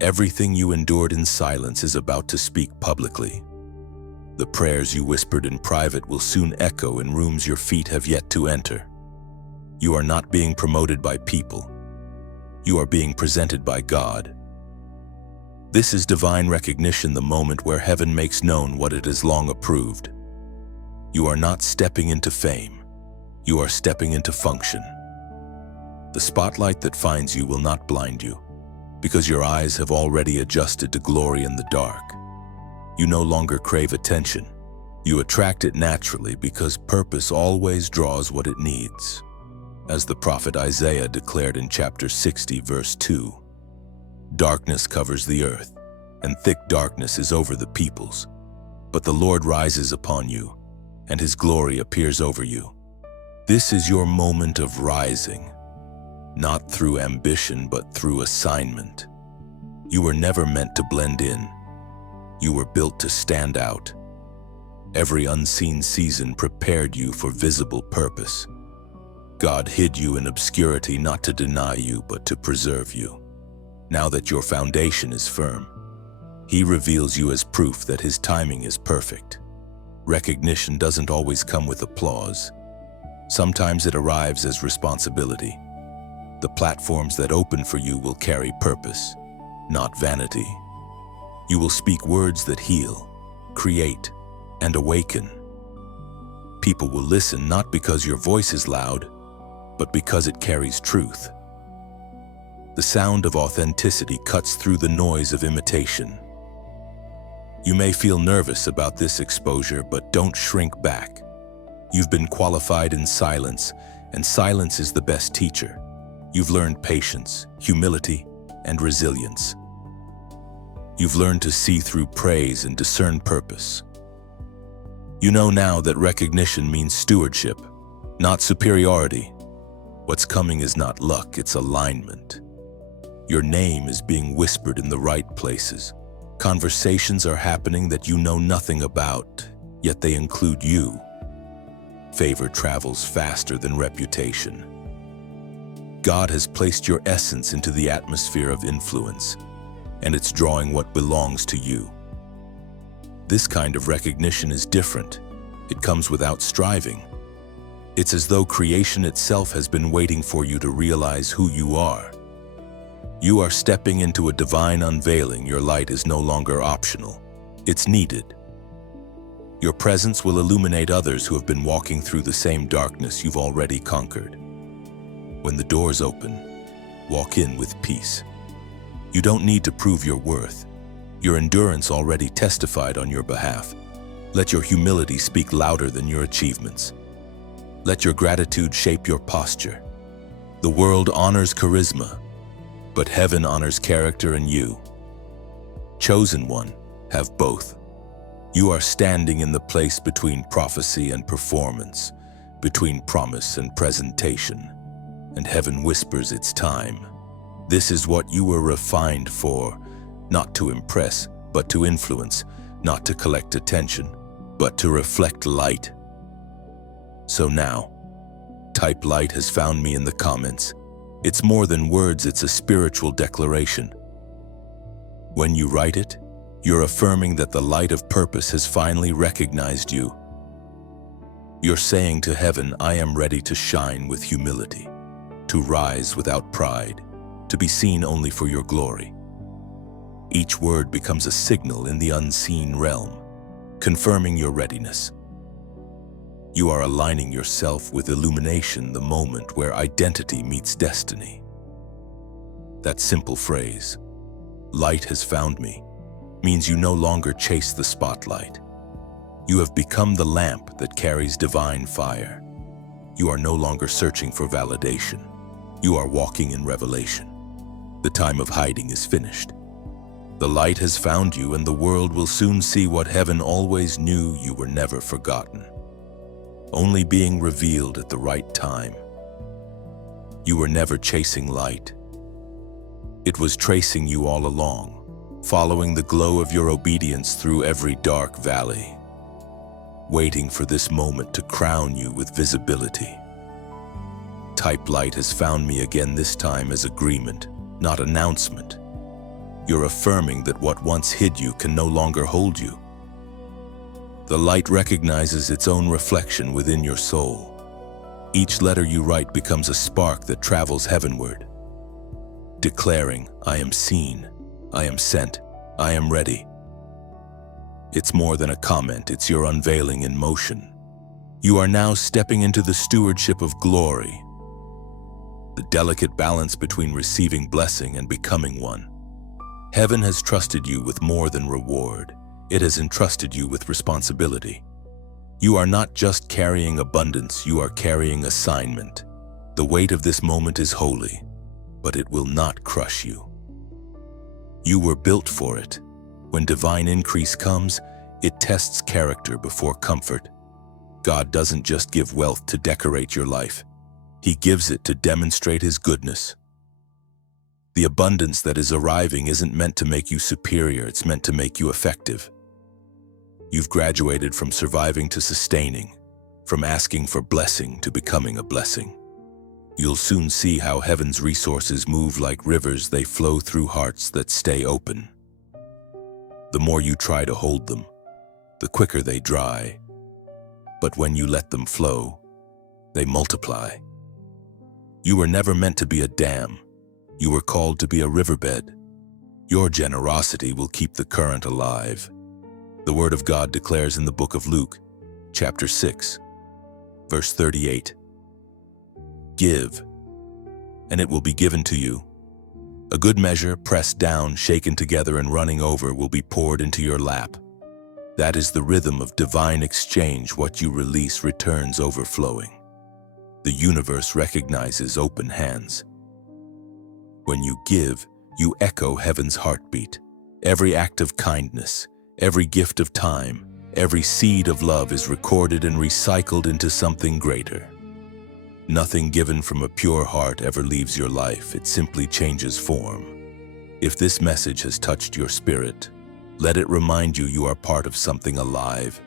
Everything you endured in silence is about to speak publicly. The prayers you whispered in private will soon echo in rooms your feet have yet to enter. You are not being promoted by people. You are being presented by God. This is divine recognition, the moment where heaven makes known what it has long approved. You are not stepping into fame. You are stepping into function. The spotlight that finds you will not blind you, because your eyes have already adjusted to glory in the dark. You no longer crave attention. You attract it naturally, because purpose always draws what it needs. As the prophet Isaiah declared in chapter 60, verse 2, "Darkness covers the earth, and thick darkness is over the peoples. But the Lord rises upon you, and his glory appears over you." This is your moment of rising, not through ambition, but through assignment. You were never meant to blend in. You were built to stand out. Every unseen season prepared you for visible purpose. God hid you in obscurity, not to deny you, but to preserve you. Now that your foundation is firm, he reveals you as proof that his timing is perfect. Recognition doesn't always come with applause. Sometimes it arrives as responsibility. The platforms that open for you will carry purpose, not vanity. You will speak words that heal, create, and awaken. People will listen not because your voice is loud, but because it carries truth. The sound of authenticity cuts through the noise of imitation. You may feel nervous about this exposure, but don't shrink back. You've been qualified in silence, and silence is the best teacher. You've learned patience, humility, and resilience. You've learned to see through praise and discern purpose. You know now that recognition means stewardship, not superiority. What's coming is not luck, it's alignment. Your name is being whispered in the right places. Conversations are happening that you know nothing about, yet they include you. Favor travels faster than reputation. God has placed your essence into the atmosphere of influence, and it's drawing what belongs to you. This kind of recognition is different. It comes without striving. It's as though creation itself has been waiting for you to realize who you are. You are stepping into a divine unveiling. Your light is no longer optional. It's needed. Your presence will illuminate others who have been walking through the same darkness you've already conquered. When the doors open, walk in with peace. You don't need to prove your worth. Your endurance already testified on your behalf. Let your humility speak louder than your achievements. Let your gratitude shape your posture. The world honors charisma, but heaven honors character in you. Chosen one, have both. You are standing in the place between prophecy and performance, between promise and presentation, and heaven whispers it's time. This is what you were refined for, not to impress, but to influence, not to collect attention, but to reflect light. So now, type "light has found me" in the comments. It's more than words, it's a spiritual declaration. When you write it, you're affirming that the light of purpose has finally recognized you. You're saying to heaven, I am ready to shine with humility, to rise without pride, to be seen only for your glory. Each word becomes a signal in the unseen realm, confirming your readiness. You are aligning yourself with illumination, the moment where identity meets destiny. That simple phrase, "light has found me," means you no longer chase the spotlight. You have become the lamp that carries divine fire. You are no longer searching for validation. You are walking in revelation. The time of hiding is finished. The light has found you, and the world will soon see what heaven always knew: you were never forgotten, only being revealed at the right time. You were never chasing light. It was tracing you all along, following the glow of your obedience through every dark valley, waiting for this moment to crown you with visibility. Type "light has found me" again, this time as agreement, not announcement. You're affirming that what once hid you can no longer hold you. The light recognizes its own reflection within your soul. Each letter you write becomes a spark that travels heavenward, declaring, I am seen, I am sent, I am ready. It's more than a comment, it's your unveiling in motion. You are now stepping into the stewardship of glory, the delicate balance between receiving blessing and becoming one. Heaven has trusted you with more than reward. It has entrusted you with responsibility. You are not just carrying abundance, you are carrying assignment. The weight of this moment is holy, but it will not crush you. You were built for it. When divine increase comes, it tests character before comfort. God doesn't just give wealth to decorate your life. He gives it to demonstrate His goodness. The abundance that is arriving isn't meant to make you superior, it's meant to make you effective. You've graduated from surviving to sustaining, from asking for blessing to becoming a blessing. You'll soon see how heaven's resources move like rivers. They flow through hearts that stay open. The more you try to hold them, the quicker they dry. But when you let them flow, they multiply. You were never meant to be a dam. You were called to be a riverbed. Your generosity will keep the current alive. The Word of God declares in the book of Luke, chapter 6, verse 38, Give, and it will be given to you. A good measure, pressed down, shaken together, and running over, will be poured into your lap. That is the rhythm of divine exchange. What you release returns overflowing. The universe recognizes open hands. When you give, you echo heaven's heartbeat. Every act of kindness, every gift of time, every seed of love is recorded and recycled into something greater. Nothing given from a pure heart ever leaves your life. It simply changes form. If this message has touched your spirit, let it remind you you are part of something alive.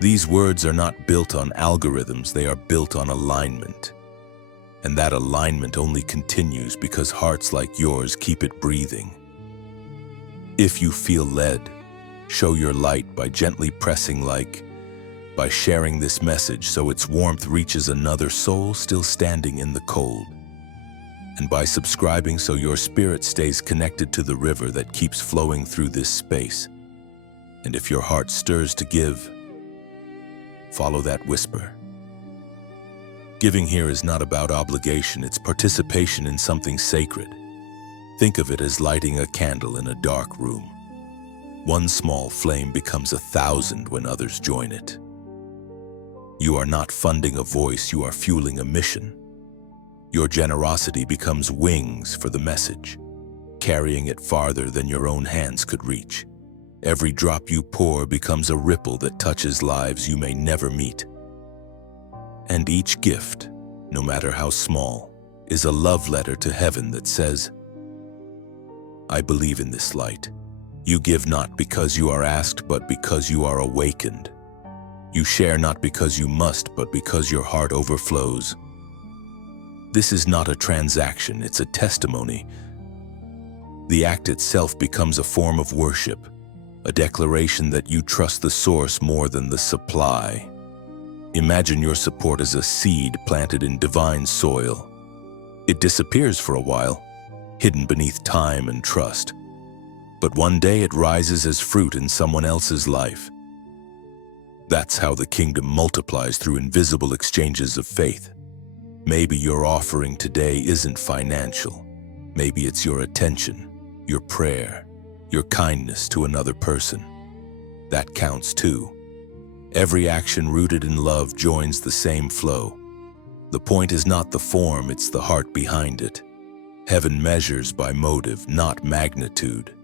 These words are not built on algorithms, they are built on alignment. And that alignment only continues because hearts like yours keep it breathing. If you feel led, show your light by gently pressing like, by sharing this message so its warmth reaches another soul still standing in the cold, and by subscribing so your spirit stays connected to the river that keeps flowing through this space. And if your heart stirs to give, follow that whisper. Giving here is not about obligation, it's participation in something sacred. Think of it as lighting a candle in a dark room. One small flame becomes 1,000 when others join it. You are not funding a voice, you are fueling a mission. Your generosity becomes wings for the message, carrying it farther than your own hands could reach. Every drop you pour becomes a ripple that touches lives you may never meet. And each gift, no matter how small, is a love letter to heaven that says, I believe in this light. You give not because you are asked, but because you are awakened. You share not because you must, but because your heart overflows. This is not a transaction, it's a testimony. The act itself becomes a form of worship, a declaration that you trust the source more than the supply. Imagine your support as a seed planted in divine soil. It disappears for a while, hidden beneath time and trust. But one day it rises as fruit in someone else's life. That's how the kingdom multiplies, through invisible exchanges of faith. Maybe your offering today isn't financial. Maybe it's your attention, your prayer, your kindness to another person. That counts too. Every action rooted in love joins the same flow. The point is not the form, it's the heart behind it. Heaven measures by motive, not magnitude.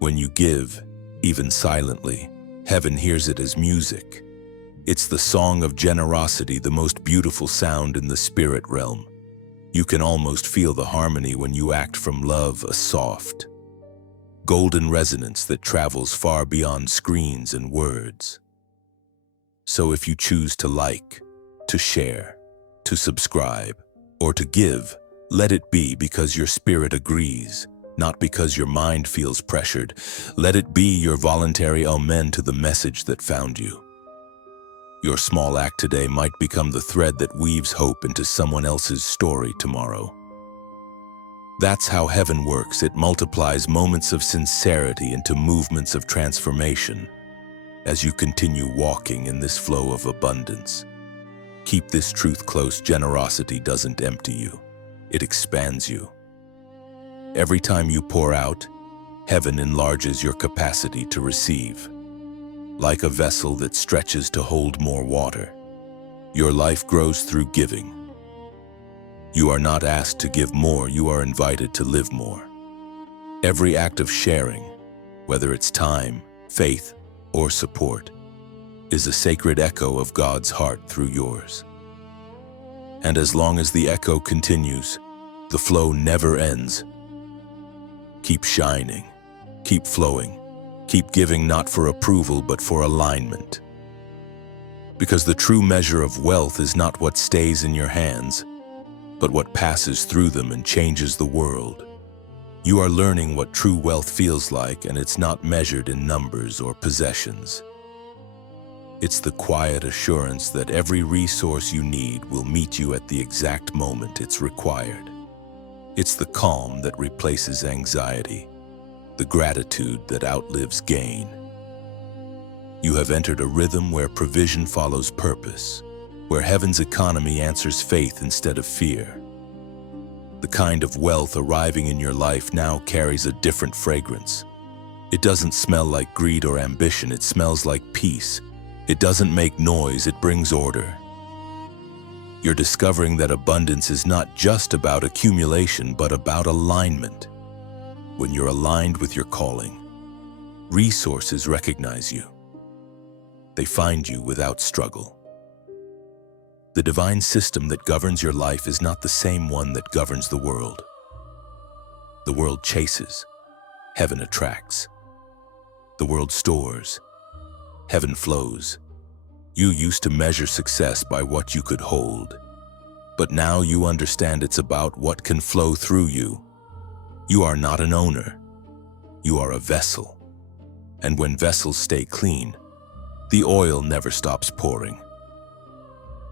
When you give, even silently, heaven hears it as music. It's the song of generosity, the most beautiful sound in the spirit realm. You can almost feel the harmony when you act from love, a soft, golden resonance that travels far beyond screens and words. So if you choose to like, to share, to subscribe, or to give, let it be because your spirit agrees, not because your mind feels pressured. Let it be your voluntary amen to the message that found you. Your small act today might become the thread that weaves hope into someone else's story tomorrow. That's how heaven works. It multiplies moments of sincerity into movements of transformation. As you continue walking in this flow of abundance, keep this truth close: generosity doesn't empty you, it expands you. Every time you pour out, heaven enlarges your capacity to receive. Like a vessel that stretches to hold more water, your life grows through giving. You are not asked to give more, you are invited to live more. Every act of sharing, whether it's time, faith, or support, is a sacred echo of God's heart through yours. And as long as the echo continues, the flow never ends. Keep shining, keep flowing, keep giving, not for approval but for alignment. Because the true measure of wealth is not what stays in your hands, but what passes through them and changes the world. You are learning what true wealth feels like, and it's not measured in numbers or possessions. It's the quiet assurance that every resource you need will meet you at the exact moment it's required. It's the calm that replaces anxiety, the gratitude that outlives gain. You have entered a rhythm where provision follows purpose, where heaven's economy answers faith instead of fear. The kind of wealth arriving in your life now carries a different fragrance. It doesn't smell like greed or ambition, it smells like peace. It doesn't make noise, it brings order. You're discovering that abundance is not just about accumulation, but about alignment. When you're aligned with your calling, resources recognize you. They find you without struggle. The divine system that governs your life is not the same one that governs the world. The world chases, heaven attracts. The world stores, heaven flows. You used to measure success by what you could hold, but now you understand it's about what can flow through you. You are not an owner, you are a vessel. And when vessels stay clean, the oil never stops pouring.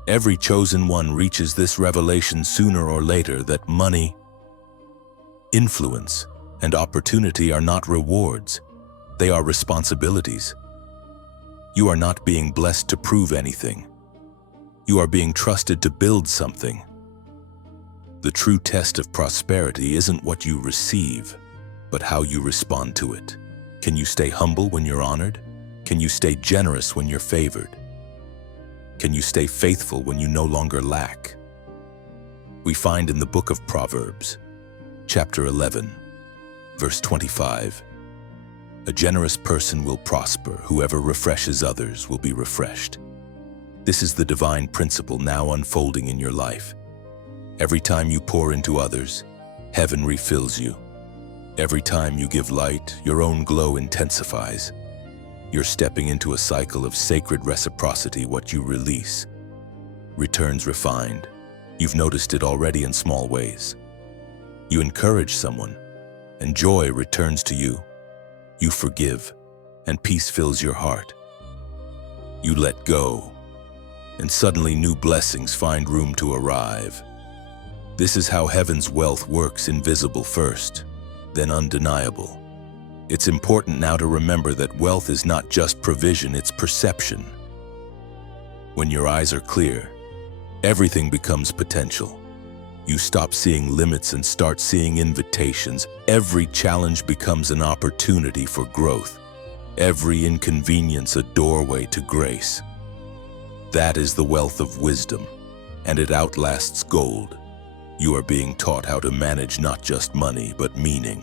Every chosen one reaches this revelation sooner or later, that money, influence, and opportunity are not rewards, they are responsibilities. You are not being blessed to prove anything. You are being trusted to build something. The true test of prosperity isn't what you receive, but how you respond to it. Can you stay humble when you're honored? Can you stay generous when you're favored? Can you stay faithful when you no longer lack? We find in the book of Proverbs, chapter 11, verse 25, "A generous person will prosper. Whoever refreshes others will be refreshed." This is the divine principle now unfolding in your life. Every time you pour into others, heaven refills you. Every time you give light, your own glow intensifies. You're stepping into a cycle of sacred reciprocity. What you release returns refined. You've noticed it already in small ways. You encourage someone, and joy returns to you. You forgive, and peace fills your heart. You let go, and suddenly new blessings find room to arrive. This is how heaven's wealth works: invisible first, then undeniable. It's important now to remember that wealth is not just provision, it's perception. When your eyes are clear, everything becomes potential. You stop seeing limits and start seeing invitations. Every challenge becomes an opportunity for growth. Every inconvenience a doorway to grace. That is the wealth of wisdom, and it outlasts gold. You are being taught how to manage not just money, but meaning.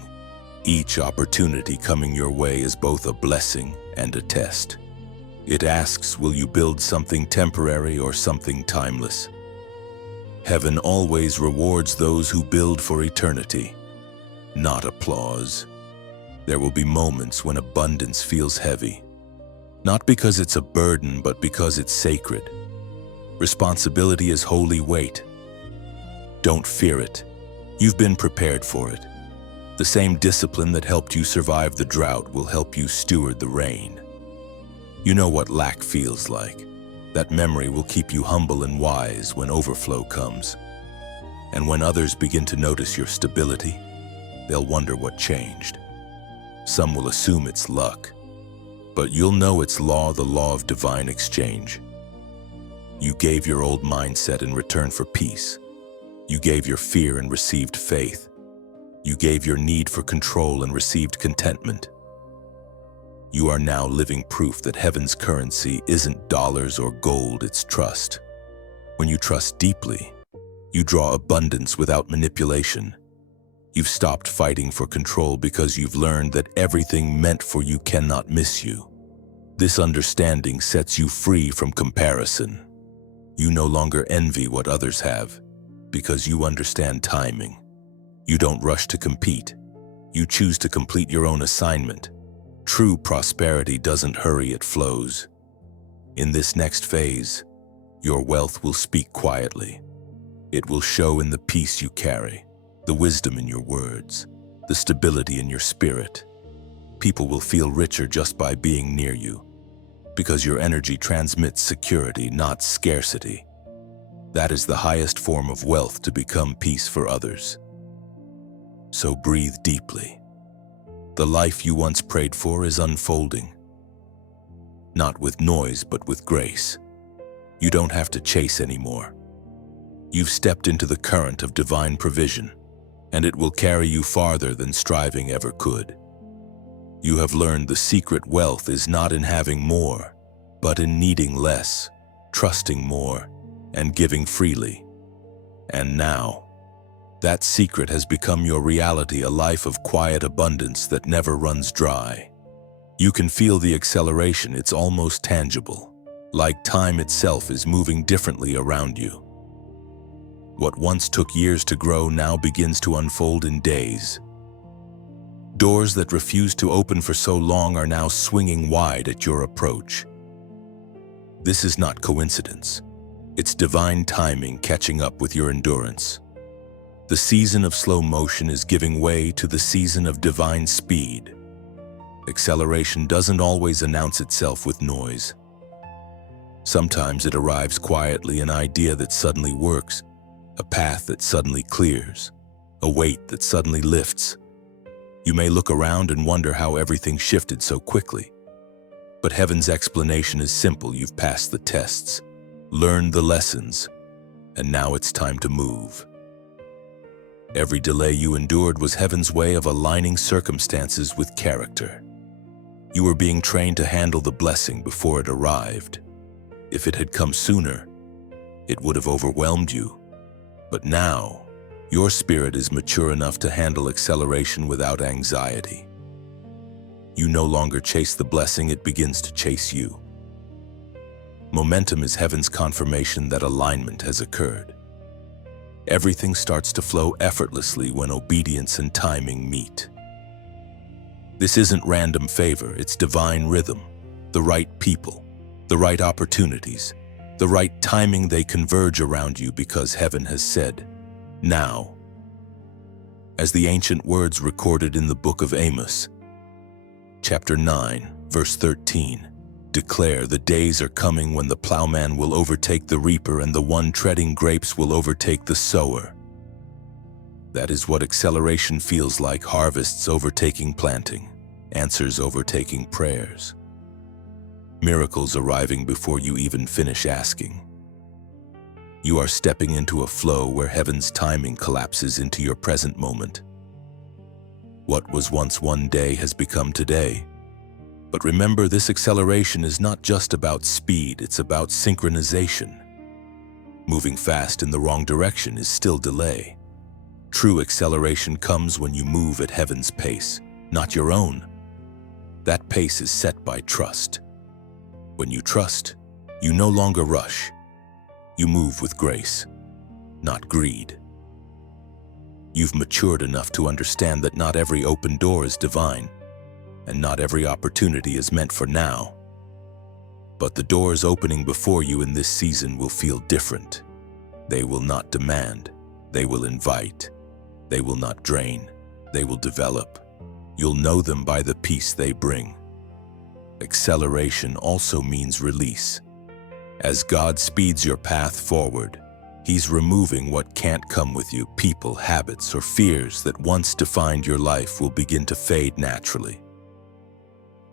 Each opportunity coming your way is both a blessing and a test. It asks, will you build something temporary or something timeless? Heaven always rewards those who build for eternity, not applause. There will be moments when abundance feels heavy, not because it's a burden, but because it's sacred. Responsibility is holy weight. Don't fear it. You've been prepared for it. The same discipline that helped you survive the drought will help you steward the rain. You know what lack feels like. That memory will keep you humble and wise when overflow comes. And when others begin to notice your stability, they'll wonder what changed. Some will assume it's luck, but you'll know it's the law of divine exchange. You gave your old mindset in return for peace. You gave your fear and received faith. You gave your need for control and received contentment. You are now living proof that heaven's currency isn't dollars or gold, it's trust. When you trust deeply, you draw abundance without manipulation. You've stopped fighting for control because you've learned that everything meant for you cannot miss you. This understanding sets you free from comparison. You no longer envy what others have, because you understand timing. You don't rush to compete. You choose to complete your own assignment. True prosperity doesn't hurry, it flows. In this next phase, your wealth will speak quietly. It will show in the peace you carry, the wisdom in your words, the stability in your spirit. People will feel richer just by being near you, because your energy transmits security, not scarcity. That is the highest form of wealth, to become peace for others. So breathe deeply. The life you once prayed for is unfolding. Not with noise, but with grace. You don't have to chase anymore. You've stepped into the current of divine provision, and it will carry you farther than striving ever could. You have learned the secret wealth is not in having more, but in needing less, trusting more, and giving freely. And now, that secret has become your reality, a life of quiet abundance that never runs dry. You can feel the acceleration, it's almost tangible, like time itself is moving differently around you. What once took years to grow now begins to unfold in days. Doors that refused to open for so long are now swinging wide at your approach. This is not coincidence. It's divine timing catching up with your endurance. The season of slow motion is giving way to the season of divine speed. Acceleration doesn't always announce itself with noise. Sometimes it arrives quietly, an idea that suddenly works, a path that suddenly clears, a weight that suddenly lifts. You may look around and wonder how everything shifted so quickly. But heaven's explanation is simple. You've passed the tests, learned the lessons, and now it's time to move. Every delay you endured was heaven's way of aligning circumstances with character. You were being trained to handle the blessing before it arrived. If it had come sooner, it would have overwhelmed you. But now, your spirit is mature enough to handle acceleration without anxiety. You no longer chase the blessing, it begins to chase you. Momentum is heaven's confirmation that alignment has occurred. Everything starts to flow effortlessly when obedience and timing meet. This isn't random favor, it's divine rhythm. The right people, the right opportunities, the right timing, they converge around you because heaven has said, now. As the ancient words recorded in the book of Amos, chapter 9, verse 13, declare, the days are coming when the plowman will overtake the reaper and the one treading grapes will overtake the sower. That is what acceleration feels like, harvests overtaking planting, answers overtaking prayers, miracles arriving before you even finish asking. You are stepping into a flow where heaven's timing collapses into your present moment. What was once one day has become today. But remember, this acceleration is not just about speed, it's about synchronization. Moving fast in the wrong direction is still delay. True acceleration comes when you move at heaven's pace, not your own. That pace is set by trust. When you trust, you no longer rush. You move with grace, not greed. You've matured enough to understand that not every open door is divine, and not every opportunity is meant for now. But the doors opening before you in this season will feel different. They will not demand, they will invite. They will not drain, they will develop. You'll know them by the peace they bring. Acceleration also means release. As God speeds your path forward, He's removing what can't come with you. People, habits, or fears that once defined your life will begin to fade naturally.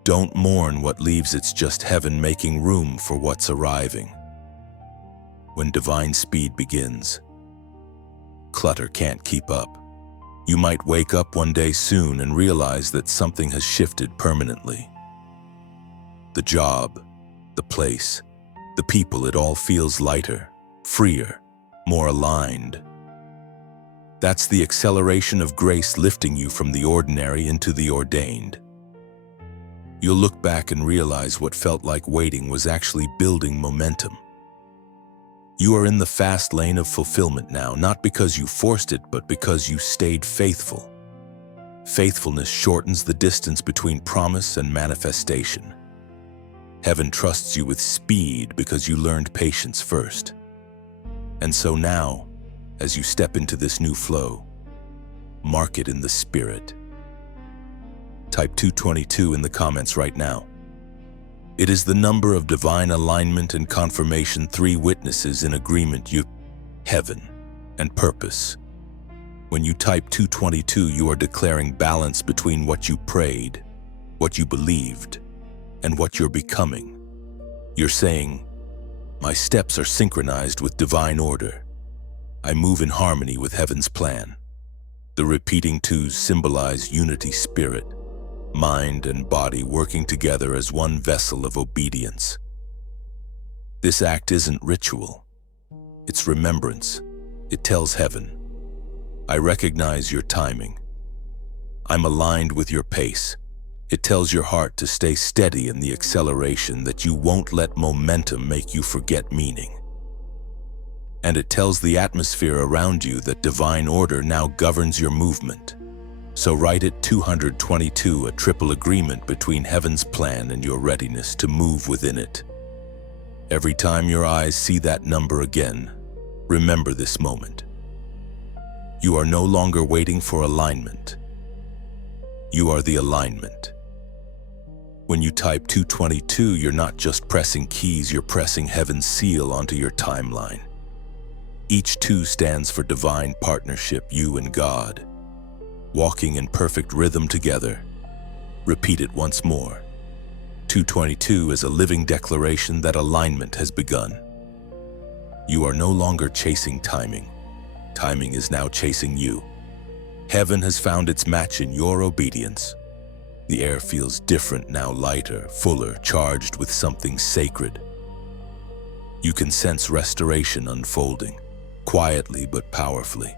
Don't mourn what leaves, it's just heaven making room for what's arriving. When divine speed begins, clutter can't keep up. You might wake up one day soon and realize that something has shifted permanently. The job, the place, the people, it all feels lighter, freer, more aligned. That's the acceleration of grace lifting you from the ordinary into the ordained. You'll look back and realize what felt like waiting was actually building momentum. You are in the fast lane of fulfillment now, not because you forced it, but because you stayed faithful. Faithfulness shortens the distance between promise and manifestation. Heaven trusts you with speed because you learned patience first. And so now, as you step into this new flow, mark it in the spirit. Type 222 in the comments right now. It is the number of divine alignment and confirmation, 3 witnesses in agreement, you, heaven, and purpose. When you type 222, you are declaring balance between what you prayed, what you believed, and what you're becoming. You're saying, my steps are synchronized with divine order. I move in harmony with heaven's plan. The repeating twos symbolize unity, spirit, mind and body working together as one vessel of obedience. This act isn't ritual. It's remembrance. It tells heaven, I recognize your timing. I'm aligned with your pace. It tells your heart to stay steady in the acceleration, that you won't let momentum make you forget meaning. And it tells the atmosphere around you that divine order now governs your movement. So write it 222, a triple agreement between heaven's plan and your readiness to move within it. Every time your eyes see that number again, remember this moment. You are no longer waiting for alignment. You are the alignment. When you type 222, you're not just pressing keys, you're pressing heaven's seal onto your timeline. Each 2 stands for divine partnership, you and God, walking in perfect rhythm together. Repeat it once more. 222 is a living declaration that alignment has begun. You are no longer chasing timing. Timing is now chasing you. Heaven has found its match in your obedience. The air feels different now, lighter, fuller, charged with something sacred. You can sense restoration unfolding, quietly but powerfully.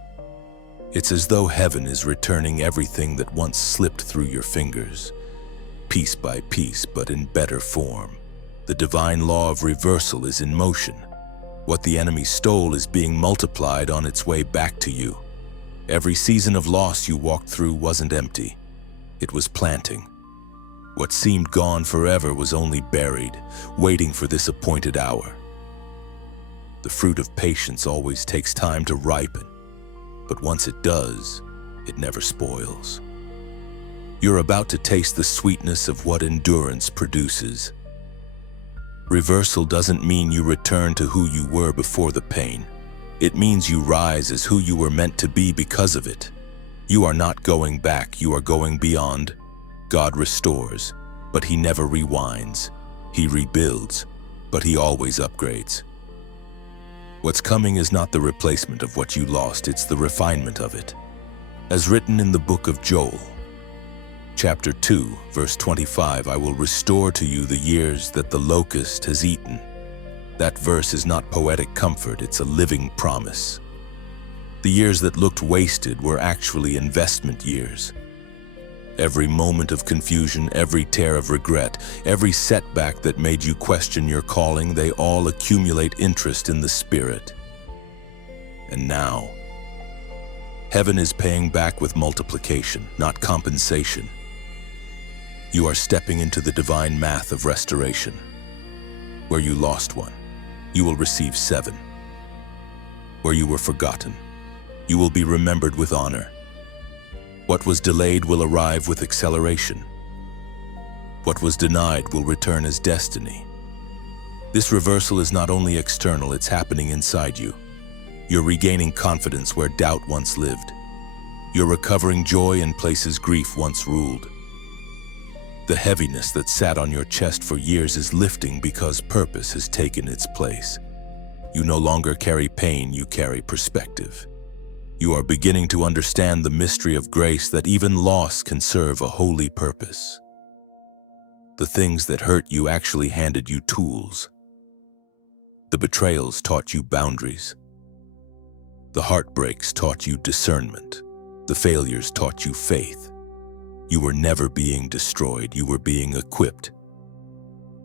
It's as though heaven is returning everything that once slipped through your fingers, piece by piece, but in better form. The divine law of reversal is in motion. What the enemy stole is being multiplied on its way back to you. Every season of loss you walked through wasn't empty. It was planting. What seemed gone forever was only buried, waiting for this appointed hour. The fruit of patience always takes time to ripen, but once it does, it never spoils. You're about to taste the sweetness of what endurance produces. Reversal doesn't mean you return to who you were before the pain. It means you rise as who you were meant to be because of it. You are not going back, you are going beyond. God restores, but He never rewinds. He rebuilds, but He always upgrades. What's coming is not the replacement of what you lost, it's the refinement of it. As written in the book of Joel, chapter 2, verse 25, I will restore to you the years that the locust has eaten. That verse is not poetic comfort, it's a living promise. The years that looked wasted were actually investment years. Every moment of confusion, every tear of regret, every setback that made you question your calling, they all accumulate interest in the spirit. And now, heaven is paying back with multiplication, not compensation. You are stepping into the divine math of restoration. Where you lost one, you will receive 7. Where you were forgotten, you will be remembered with honor. What was delayed will arrive with acceleration. What was denied will return as destiny. This reversal is not only external, it's happening inside you. You're regaining confidence where doubt once lived. You're recovering joy in places grief once ruled. The heaviness that sat on your chest for years is lifting because purpose has taken its place. You no longer carry pain, you carry perspective. You are beginning to understand the mystery of grace, that even loss can serve a holy purpose. The things that hurt you actually handed you tools. The betrayals taught you boundaries. The heartbreaks taught you discernment. The failures taught you faith. You were never being destroyed, you were being equipped.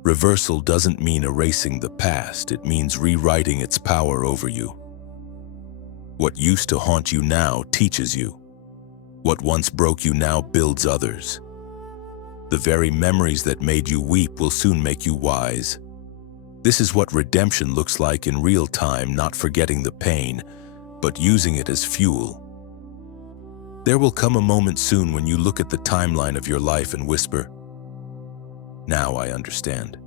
Reversal doesn't mean erasing the past, it means rewriting its power over you. What used to haunt you now teaches you. What once broke you now builds others. The very memories that made you weep will soon make you wise. This is what redemption looks like in real time, not forgetting the pain, but using it as fuel. There will come a moment soon when you look at the timeline of your life and whisper, "Now I understand."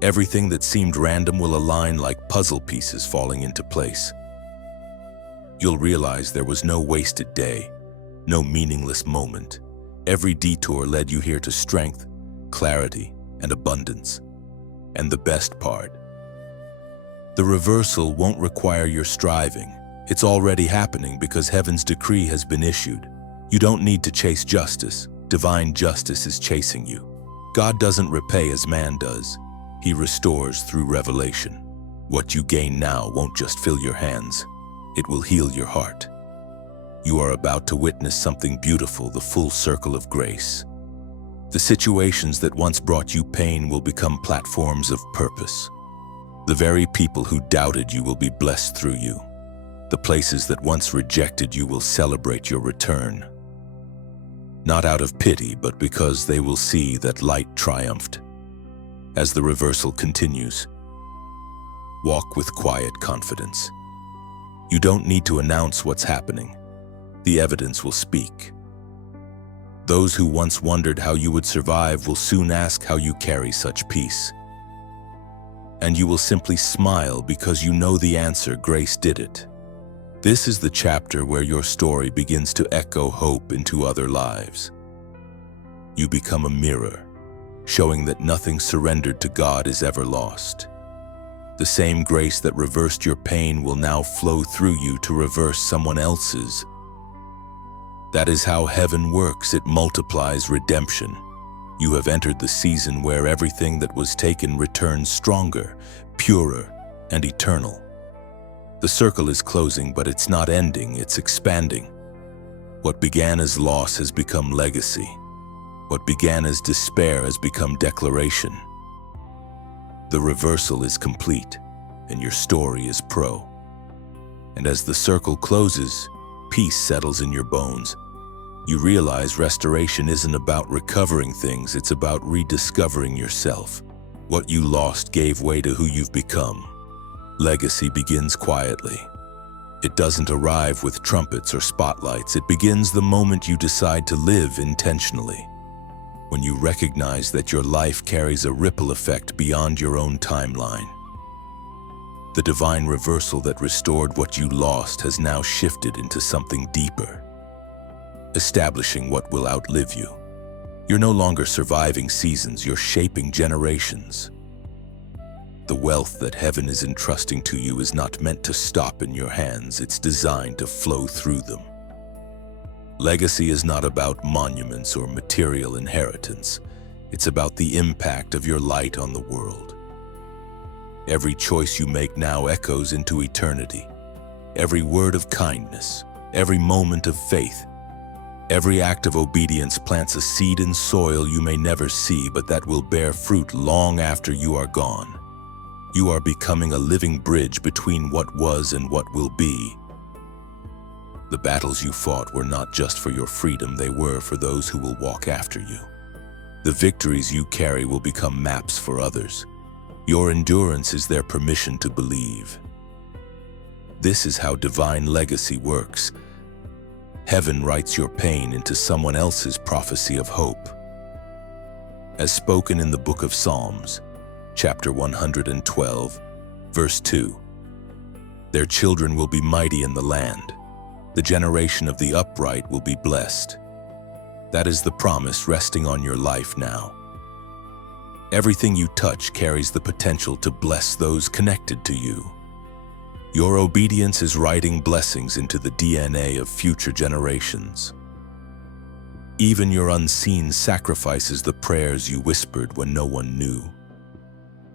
Everything that seemed random will align like puzzle pieces falling into place. You'll realize there was no wasted day, no meaningless moment. Every detour led you here to strength, clarity, and abundance. And the best part, the reversal won't require your striving. It's already happening because heaven's decree has been issued. You don't need to chase justice. Divine justice is chasing you. God doesn't repay as man does. He restores through revelation. What you gain now won't just fill your hands. It will heal your heart. You are about to witness something beautiful, the full circle of grace. The situations that once brought you pain will become platforms of purpose. The very people who doubted you will be blessed through you. The places that once rejected you will celebrate your return. Not out of pity, but because they will see that light triumphed. As the reversal continues, walk with quiet confidence. You don't need to announce what's happening. The evidence will speak. Those who once wondered how you would survive will soon ask how you carry such peace. And you will simply smile because you know the answer: grace did it. This is the chapter where your story begins to echo hope into other lives. You become a mirror, showing that nothing surrendered to God is ever lost. The same grace that reversed your pain will now flow through you to reverse someone else's. That is how heaven works. It multiplies redemption. You have entered the season where everything that was taken returns stronger, purer, and eternal. The circle is closing, but it's not ending, it's expanding. What began as loss has become legacy. What began as despair has become declaration. The reversal is complete, and your story is pro. And as the circle closes, peace settles in your bones. You realize restoration isn't about recovering things, it's about rediscovering yourself. What you lost gave way to who you've become. Legacy begins quietly. It doesn't arrive with trumpets or spotlights. It begins the moment you decide to live intentionally. When you recognize that your life carries a ripple effect beyond your own timeline. The divine reversal that restored what you lost has now shifted into something deeper, establishing what will outlive you. You're no longer surviving seasons, you're shaping generations. The wealth that heaven is entrusting to you is not meant to stop in your hands, it's designed to flow through them. Legacy is not about monuments or material inheritance. It's about the impact of your light on the world. Every choice you make now echoes into eternity. Every word of kindness, every moment of faith, every act of obedience plants a seed in soil you may never see, but that will bear fruit long after you are gone. You are becoming a living bridge between what was and what will be. The battles you fought were not just for your freedom, they were for those who will walk after you. The victories you carry will become maps for others. Your endurance is their permission to believe. This is how divine legacy works. Heaven writes your pain into someone else's prophecy of hope. As spoken in the book of Psalms, chapter 112, verse 2, their children will be mighty in the land. The generation of the upright will be blessed. That is the promise resting on your life now. Everything you touch carries the potential to bless those connected to you. Your obedience is writing blessings into the DNA of future generations. Even your unseen sacrifices, the prayers you whispered when no one knew,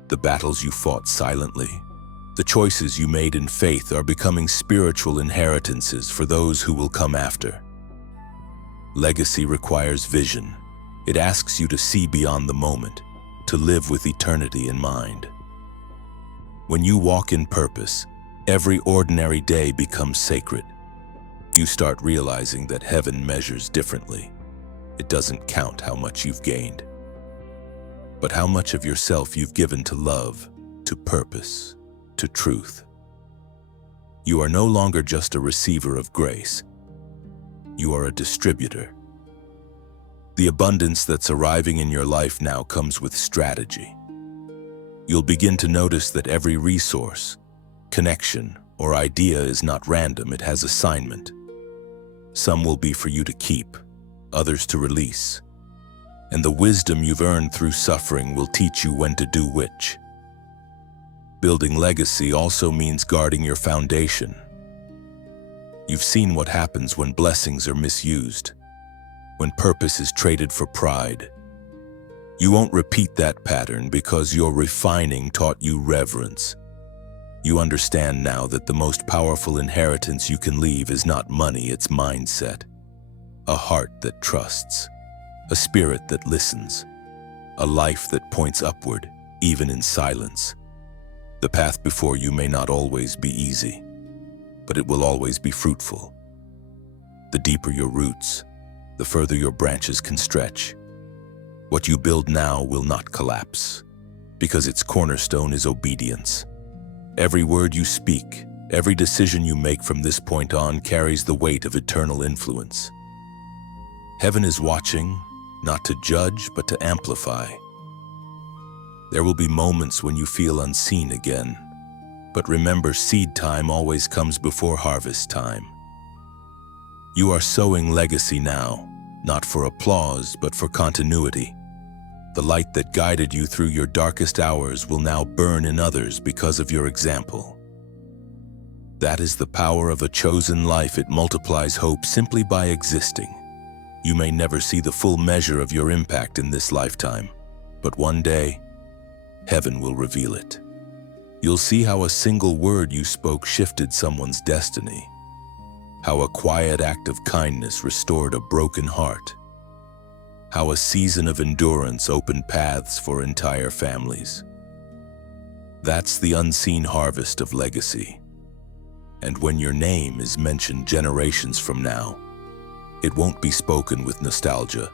the battles you fought silently, the choices you made in faith are becoming spiritual inheritances for those who will come after. Legacy requires vision. It asks you to see beyond the moment, to live with eternity in mind. When you walk in purpose, every ordinary day becomes sacred. You start realizing that heaven measures differently. It doesn't count how much you've gained, but how much of yourself you've given to love, to purpose, to truth. You are no longer just a receiver of grace. You are a distributor. The abundance that's arriving in your life now comes with strategy. You'll begin to notice that every resource, connection, or idea is not random, it has assignment. Some will be for you to keep, others to release. And the wisdom you've earned through suffering will teach you when to do which. Building legacy also means guarding your foundation. You've seen what happens when blessings are misused, when purpose is traded for pride. You won't repeat that pattern because your refining taught you reverence. You understand now that the most powerful inheritance you can leave is not money, it's mindset. A heart that trusts, a spirit that listens, a life that points upward, even in silence. The path before you may not always be easy, but it will always be fruitful. The deeper your roots, the further your branches can stretch. What you build now will not collapse, because its cornerstone is obedience. Every word you speak, every decision you make from this point on carries the weight of eternal influence. Heaven is watching, not to judge, but to amplify. There will be moments when you feel unseen again, but remember, seed time always comes before harvest time. You are sowing legacy now, not for applause, but for continuity. The light that guided you through your darkest hours will now burn in others because of your example. That is the power of a chosen life. It multiplies hope simply by existing. You may never see the full measure of your impact in this lifetime, but one day, heaven will reveal it. You'll see how a single word you spoke shifted someone's destiny, how a quiet act of kindness restored a broken heart, how a season of endurance opened paths for entire families. That's the unseen harvest of legacy. And when your name is mentioned generations from now, It won't be spoken with nostalgia,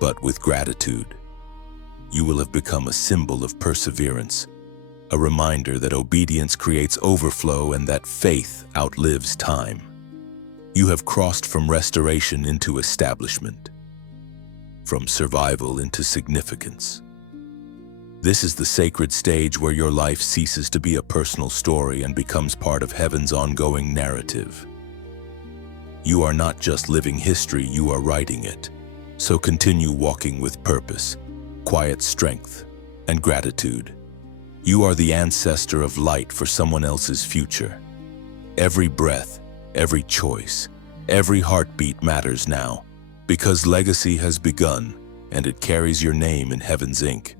but with gratitude. You will have become a symbol of perseverance, a reminder that obedience creates overflow and that faith outlives time. You have crossed from restoration into establishment, from survival into significance. This is the sacred stage where your life ceases to be a personal story and becomes part of heaven's ongoing narrative. You are not just living history, you are writing it. So continue walking with purpose, quiet strength, and gratitude. You are the ancestor of light for someone else's future. Every breath, every choice, every heartbeat matters now, because legacy has begun and it carries your name in heaven's ink.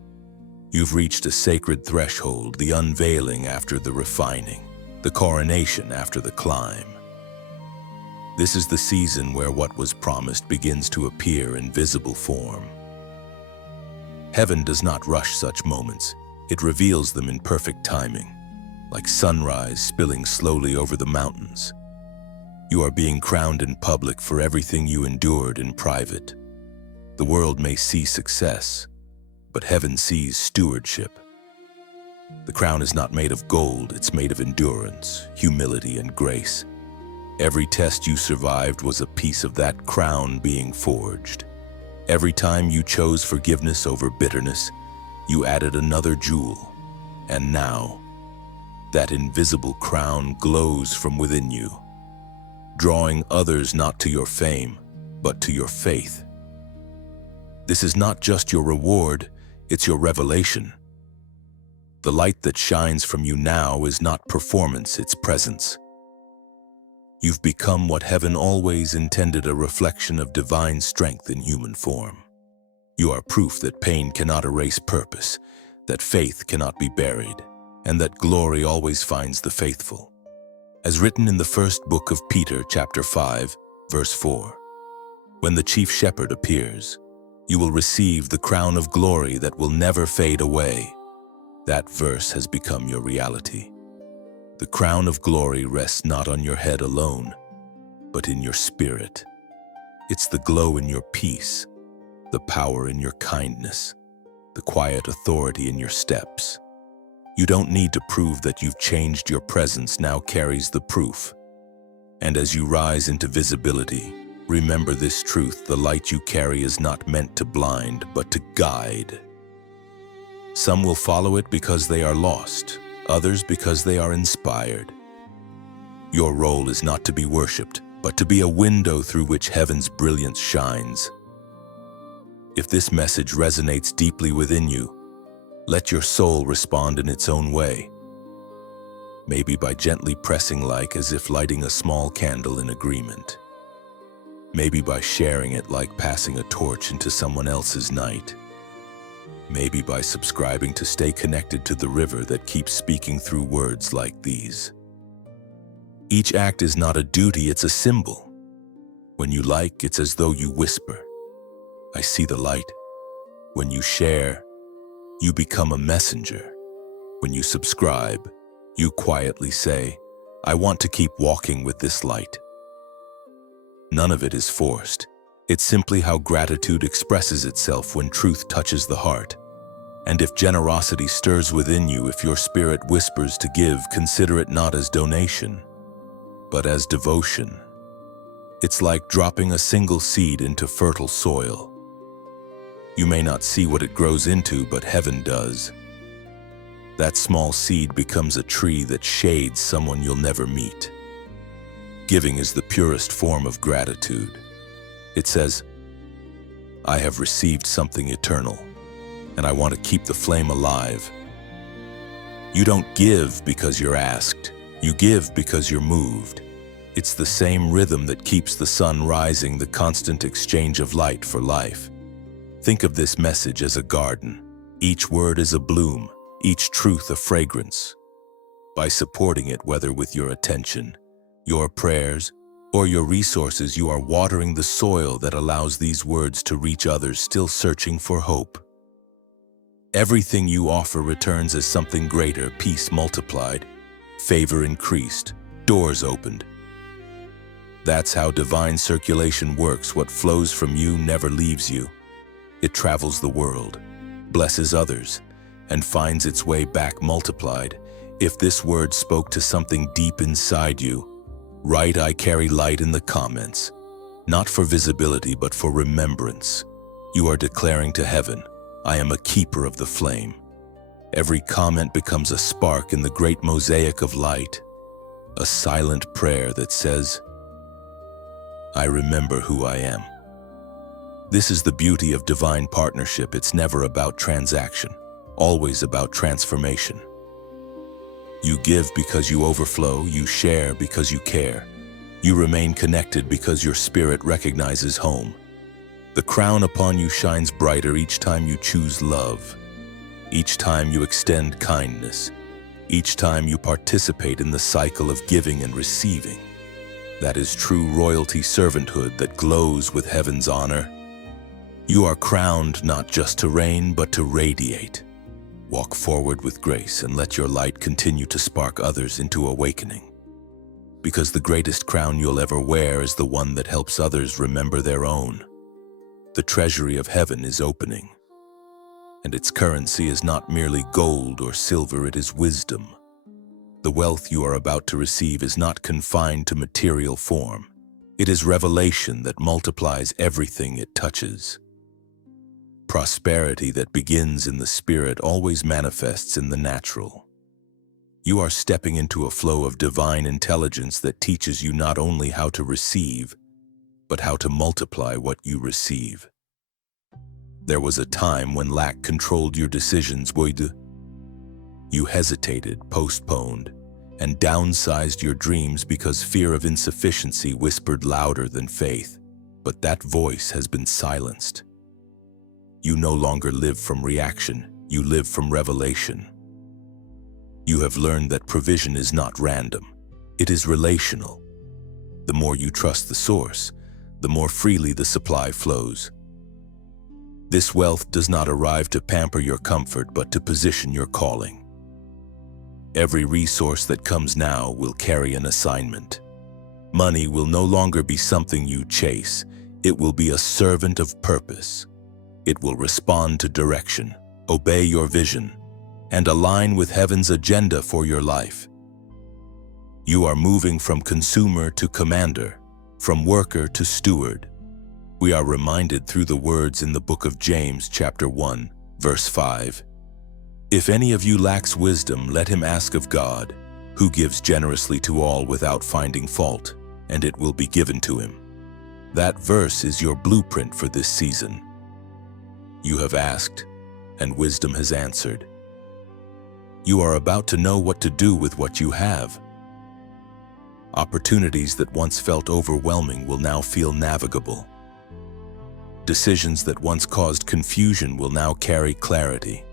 You've reached a sacred threshold, the unveiling after the refining, the coronation after the climb. This is the season where what was promised begins to appear in visible form. Heaven does not rush such moments. It reveals them in perfect timing, like sunrise spilling slowly over the mountains. You are being crowned in public for everything you endured in private. The world may see success, but heaven sees stewardship. The crown is not made of gold, it's made of endurance, humility, and grace. Every test you survived was a piece of that crown being forged. Every time you chose forgiveness over bitterness, you added another jewel. And now, that invisible crown glows from within you, drawing others not to your fame, but to your faith. This is not just your reward, it's your revelation. The light that shines from you now is not performance, it's presence. You've become what heaven always intended, a reflection of divine strength in human form. You are proof that pain cannot erase purpose, that faith cannot be buried, and that glory always finds the faithful. As written in the first book of Peter, chapter 5, verse 4, when the chief shepherd appears, you will receive the crown of glory that will never fade away. That verse has become your reality. The crown of glory rests not on your head alone, but in your spirit. It's the glow in your peace, the power in your kindness, the quiet authority in your steps. You don't need to prove that you've changed. Your presence now carries the proof. And as you rise into visibility, remember this truth: the light you carry is not meant to blind, but to guide. Some will follow it because they are lost, others because they are inspired. Your role is not to be worshipped, but to be a window through which heaven's brilliance shines. If this message resonates deeply within you, let your soul respond in its own way. Maybe by gently pressing like as if lighting a small candle in agreement. Maybe by sharing it like passing a torch into someone else's night. Maybe by subscribing to stay connected to the river that keeps speaking through words like these. Each act is not a duty, it's a symbol. When you like, it's as though you whisper, "I see the light." When you share, you become a messenger. When you subscribe, you quietly say, "I want to keep walking with this light." None of it is forced. It's simply how gratitude expresses itself when truth touches the heart. And if generosity stirs within you, if your spirit whispers to give, consider it not as donation, but as devotion. It's like dropping a single seed into fertile soil. You may not see what it grows into, but heaven does. That small seed becomes a tree that shades someone you'll never meet. Giving is the purest form of gratitude. It says, "I have received something eternal, and I want to keep the flame alive." You don't give because you're asked. You give because you're moved. It's the same rhythm that keeps the sun rising, the constant exchange of light for life. Think of this message as a garden. Each word is a bloom, each truth a fragrance. By supporting it, whether with your attention, your prayers, or your resources, you are watering the soil that allows these words to reach others still searching for hope. Everything you offer returns as something greater: peace multiplied, favor increased, doors opened. That's how divine circulation works. What flows from you never leaves you. It travels the world, blesses others, and finds its way back multiplied. If this word spoke to something deep inside you, write "I carry light" in the comments. Not for visibility, but for remembrance. You are declaring to heaven, "I am a keeper of the flame." Every comment becomes a spark in the great mosaic of light, a silent prayer that says, "I remember who I am." This is the beauty of divine partnership. It's never about transaction, always about transformation. You give because you overflow, you share because you care. You remain connected because your spirit recognizes home. The crown upon you shines brighter each time you choose love, each time you extend kindness, each time you participate in the cycle of giving and receiving. That is true royalty servanthood that glows with heaven's honor. You are crowned not just to reign, but to radiate. Walk forward with grace and let your light continue to spark others into awakening. Because the greatest crown you'll ever wear is the one that helps others remember their own. The treasury of heaven is opening, and its currency is not merely gold or silver, it is wisdom. The wealth you are about to receive is not confined to material form. It is revelation that multiplies everything it touches. Prosperity that begins in the spirit always manifests in the natural. You are stepping into a flow of divine intelligence that teaches you not only how to receive, but how to multiply what you receive. There was a time when lack controlled your decisions. You hesitated, postponed, and downsized your dreams because fear of insufficiency whispered louder than faith. But that voice has been silenced. You no longer live from reaction, you live from revelation. You have learned that provision is not random, it is relational. The more you trust the source, the more freely the supply flows. This wealth does not arrive to pamper your comfort, but to position your calling. Every resource that comes now will carry an assignment. Money will no longer be something you chase, it will be a servant of purpose. It will respond to direction, obey your vision, and align with heaven's agenda for your life. You are moving from consumer to commander, from worker to steward. We are reminded through the words in the book of James, chapter 1, verse 5. If any of you lacks wisdom, let him ask of God, who gives generously to all without finding fault, and it will be given to him. That verse is your blueprint for this season. You have asked, and wisdom has answered. You are about to know what to do with what you have. Opportunities that once felt overwhelming will now feel navigable. Decisions that once caused confusion will now carry clarity.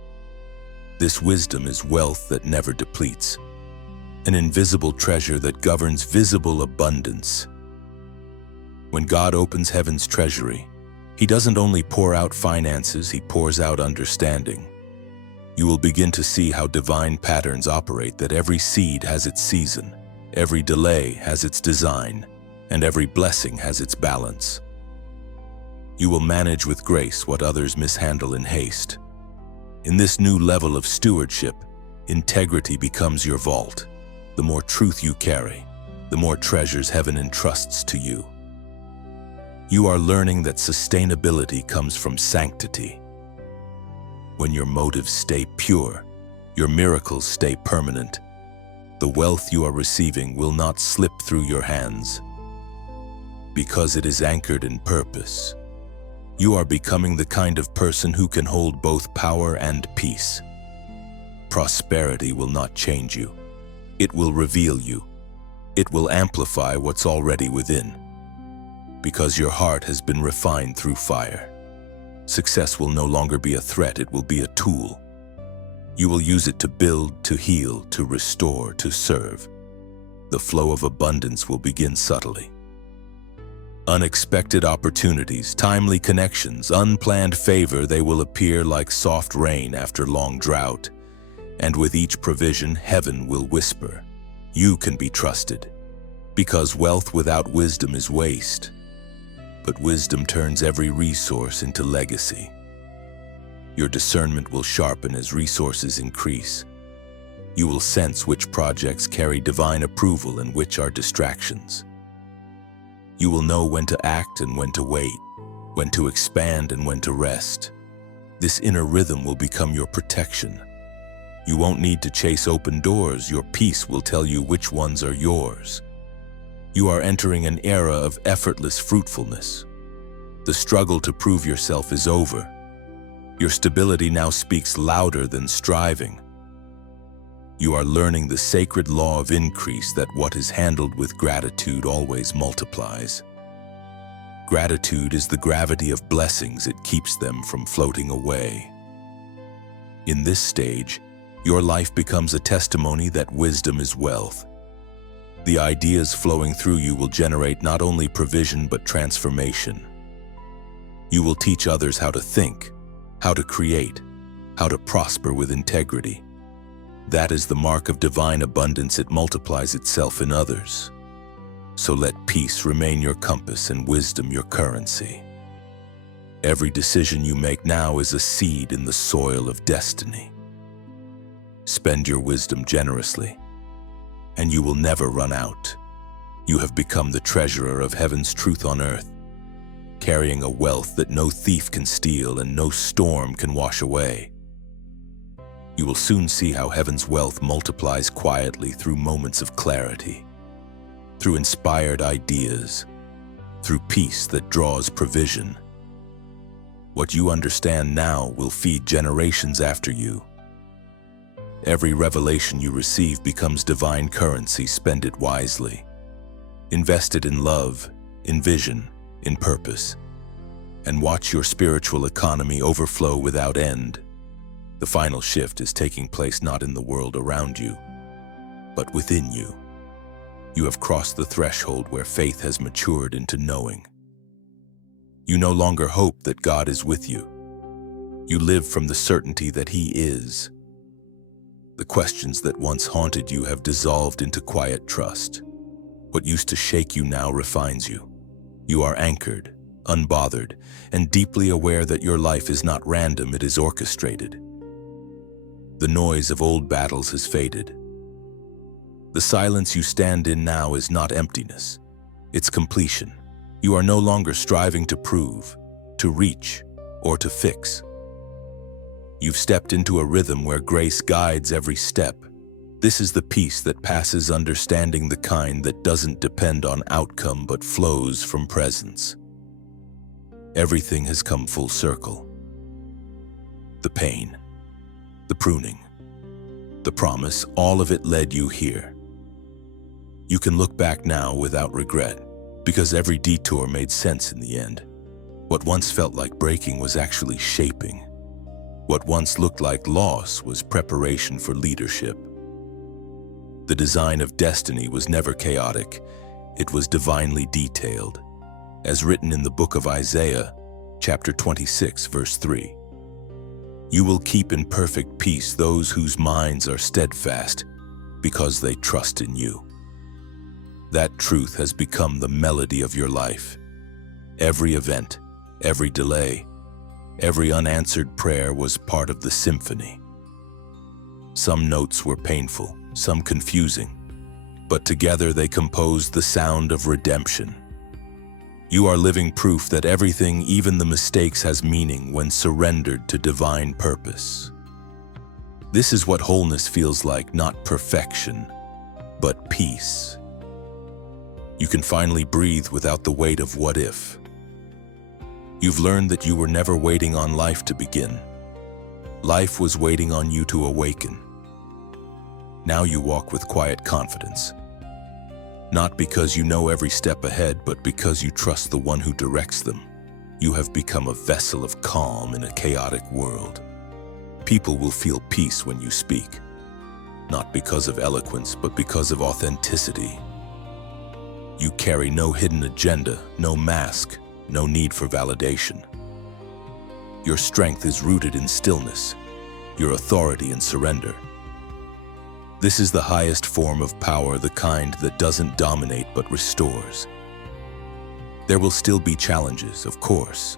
This wisdom is wealth that never depletes, an invisible treasure that governs visible abundance. When God opens heaven's treasury, He doesn't only pour out finances, He pours out understanding. You will begin to see how divine patterns operate, that every seed has its season, every delay has its design, and every blessing has its balance. You will manage with grace what others mishandle in haste. In this new level of stewardship, integrity becomes your vault. The more truth you carry, the more treasures heaven entrusts to you. You are learning that sustainability comes from sanctity. When your motives stay pure, your miracles stay permanent. The wealth you are receiving will not slip through your hands, because it is anchored in purpose. You are becoming the kind of person who can hold both power and peace. Prosperity will not change you. It will reveal you. It will amplify what's already within. Because your heart has been refined through fire. Success will no longer be a threat, it will be a tool. You will use it to build, to heal, to restore, to serve. The flow of abundance will begin subtly. Unexpected opportunities, timely connections, unplanned favor, they will appear like soft rain after long drought. And with each provision, heaven will whisper, "You can be trusted." Because wealth without wisdom is waste, but wisdom turns every resource into legacy. Your discernment will sharpen as resources increase. You will sense which projects carry divine approval and which are distractions. You will know when to act and when to wait, when to expand and when to rest. This inner rhythm will become your protection. You won't need to chase open doors. Your peace will tell you which ones are yours. You are entering an era of effortless fruitfulness. The struggle to prove yourself is over. Your stability now speaks louder than striving. You are learning the sacred law of increase, that what is handled with gratitude always multiplies. Gratitude is the gravity of blessings. It keeps them from floating away. In this stage, your life becomes a testimony that wisdom is wealth. The ideas flowing through you will generate not only provision but transformation. You will teach others how to think, how to create, how to prosper with integrity. That is the mark of divine abundance. It multiplies itself in others. So let peace remain your compass and wisdom your currency. Every decision you make now is a seed in the soil of destiny. Spend your wisdom generously, and you will never run out. You have become the treasurer of heaven's truth on earth, carrying a wealth that no thief can steal and no storm can wash away. You will soon see how heaven's wealth multiplies quietly through moments of clarity, through inspired ideas, through peace that draws provision. What you understand now will feed generations after you. Every revelation you receive becomes divine currency. Spend it wisely. Invest it in love, in vision, in purpose, and watch your spiritual economy overflow without end. The final shift is taking place not in the world around you, but within you. You have crossed the threshold where faith has matured into knowing. You no longer hope that God is with you. You live from the certainty that He is. The questions that once haunted you have dissolved into quiet trust. What used to shake you now refines you. You are anchored, unbothered, and deeply aware that your life is not random, it is orchestrated. The noise of old battles has faded. The silence you stand in now is not emptiness, it's completion. You are no longer striving to prove, to reach, or to fix. You've stepped into a rhythm where grace guides every step. This is the peace that passes understanding, the kind that doesn't depend on outcome but flows from presence. Everything has come full circle. The pain, the pruning, the promise, all of it led you here. You can look back now without regret, because every detour made sense in the end. What once felt like breaking was actually shaping. What once looked like loss was preparation for leadership. The design of destiny was never chaotic, it was divinely detailed, as written in the book of Isaiah, chapter 26, verse 3. You will keep in perfect peace those whose minds are steadfast, because they trust in you. That truth has become the melody of your life. Every event, every delay, every unanswered prayer was part of the symphony. Some notes were painful, some confusing, but together they composed the sound of redemption. You are living proof that everything, even the mistakes, has meaning when surrendered to divine purpose. This is what wholeness feels like, not perfection, but peace. You can finally breathe without the weight of what if. You've learned that you were never waiting on life to begin. Life was waiting on you to awaken. Now you walk with quiet confidence. Not because you know every step ahead, but because you trust the one who directs them. You have become a vessel of calm in a chaotic world. People will feel peace when you speak, not because of eloquence, but because of authenticity. You carry no hidden agenda, no mask, no need for validation. Your strength is rooted in stillness, your authority in surrender. This is the highest form of power, the kind that doesn't dominate but restores. There will still be challenges, of course,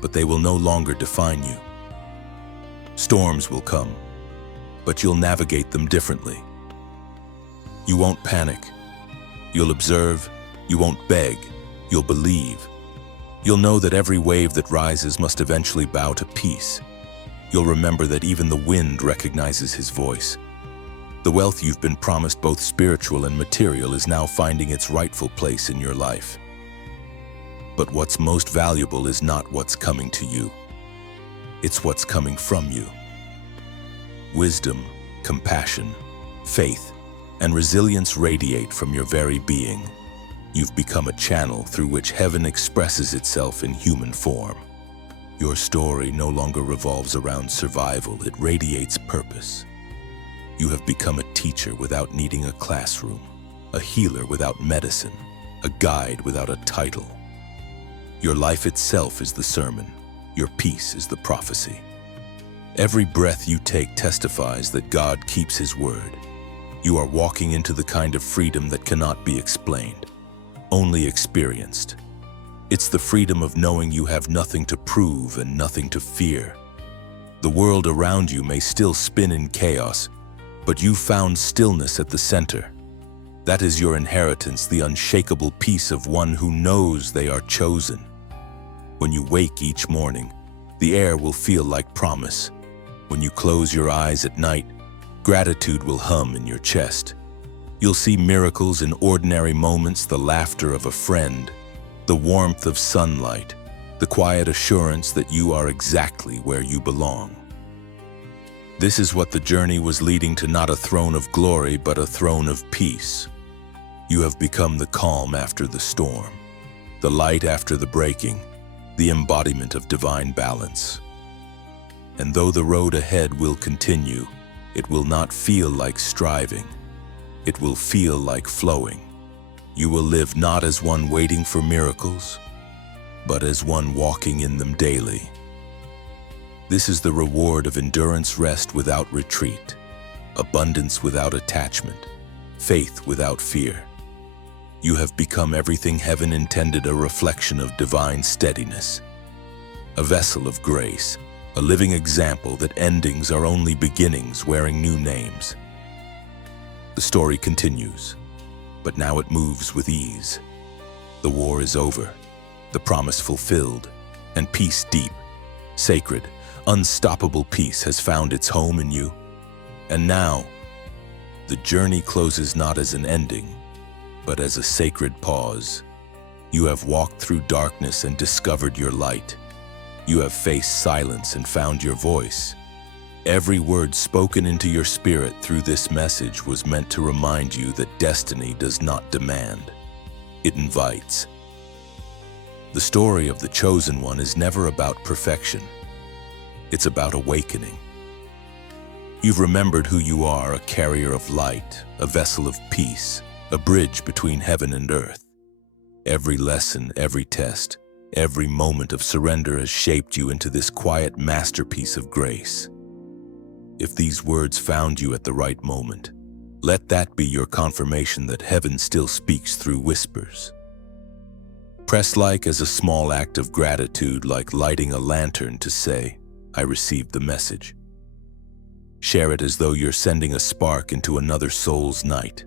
but they will no longer define you. Storms will come, but you'll navigate them differently. You won't panic. You'll observe. You won't beg. You'll believe. You'll know that every wave that rises must eventually bow to peace. You'll remember that even the wind recognizes his voice. The wealth you've been promised, both spiritual and material, is now finding its rightful place in your life. But what's most valuable is not what's coming to you. It's what's coming from you. Wisdom, compassion, faith, and resilience radiate from your very being. You've become a channel through which heaven expresses itself in human form. Your story no longer revolves around survival, it radiates purpose. You have become a teacher without needing a classroom, a healer without medicine, a guide without a title. Your life itself is the sermon. Your peace is the prophecy. Every breath you take testifies that God keeps His word. You are walking into the kind of freedom that cannot be explained, only experienced. It's the freedom of knowing you have nothing to prove and nothing to fear. The world around you may still spin in chaos, but you've found stillness at the center. That is your inheritance, the unshakable peace of one who knows they are chosen. When you wake each morning, the air will feel like promise. When you close your eyes at night, gratitude will hum in your chest. You'll see miracles in ordinary moments, the laughter of a friend, the warmth of sunlight, the quiet assurance that you are exactly where you belong. This is what the journey was leading to, not a throne of glory, but a throne of peace. You have become the calm after the storm, the light after the breaking, the embodiment of divine balance. And though the road ahead will continue, it will not feel like striving. It will feel like flowing. You will live not as one waiting for miracles, but as one walking in them daily. This is the reward of endurance, rest without retreat, abundance without attachment, faith without fear. You have become everything heaven intended, a reflection of divine steadiness, a vessel of grace, a living example that endings are only beginnings wearing new names. The story continues, but now it moves with ease. The war is over, the promise fulfilled, and peace deep, sacred, unstoppable peace has found its home in you. And now, the journey closes not as an ending, but as a sacred pause. You have walked through darkness and discovered your light. You have faced silence and found your voice. Every word spoken into your spirit through this message was meant to remind you that destiny does not demand, it invites. The story of the chosen one is never about perfection. It's about awakening. You've remembered who you are, a carrier of light, a vessel of peace, a bridge between heaven and earth. Every lesson, every test, every moment of surrender has shaped you into this quiet masterpiece of grace. If these words found you at the right moment, let that be your confirmation that heaven still speaks through whispers. Press like as a small act of gratitude, like lighting a lantern to say, I received the message. Share it as though you're sending a spark into another soul's night.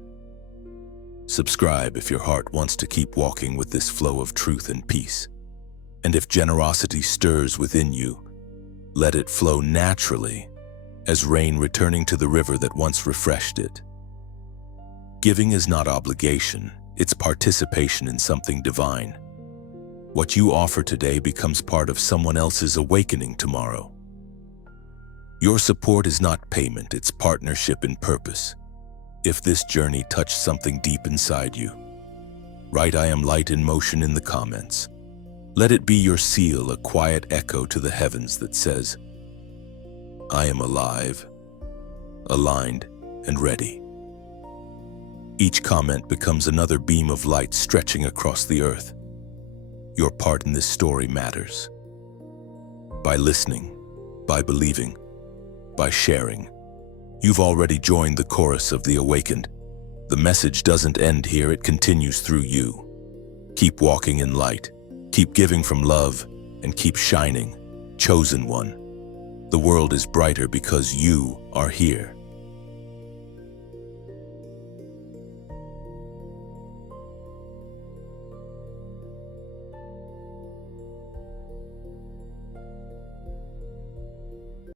Subscribe if your heart wants to keep walking with this flow of truth and peace. And if generosity stirs within you, let it flow naturally, as rain returning to the river that once refreshed it. Giving is not obligation, it's participation in something divine. What you offer today becomes part of someone else's awakening tomorrow. Your support is not payment, it's partnership in purpose. If this journey touched something deep inside you, write I am light in motion in the comments. Let it be your seal, a quiet echo to the heavens that says, I am alive, aligned, and ready. Each comment becomes another beam of light stretching across the earth. Your part in this story matters. By listening, by believing, by sharing, You've already joined the chorus of the awakened. The message doesn't end here, it continues through you. Keep walking in light, keep giving from love, and keep shining, chosen one. The world is brighter because you are here.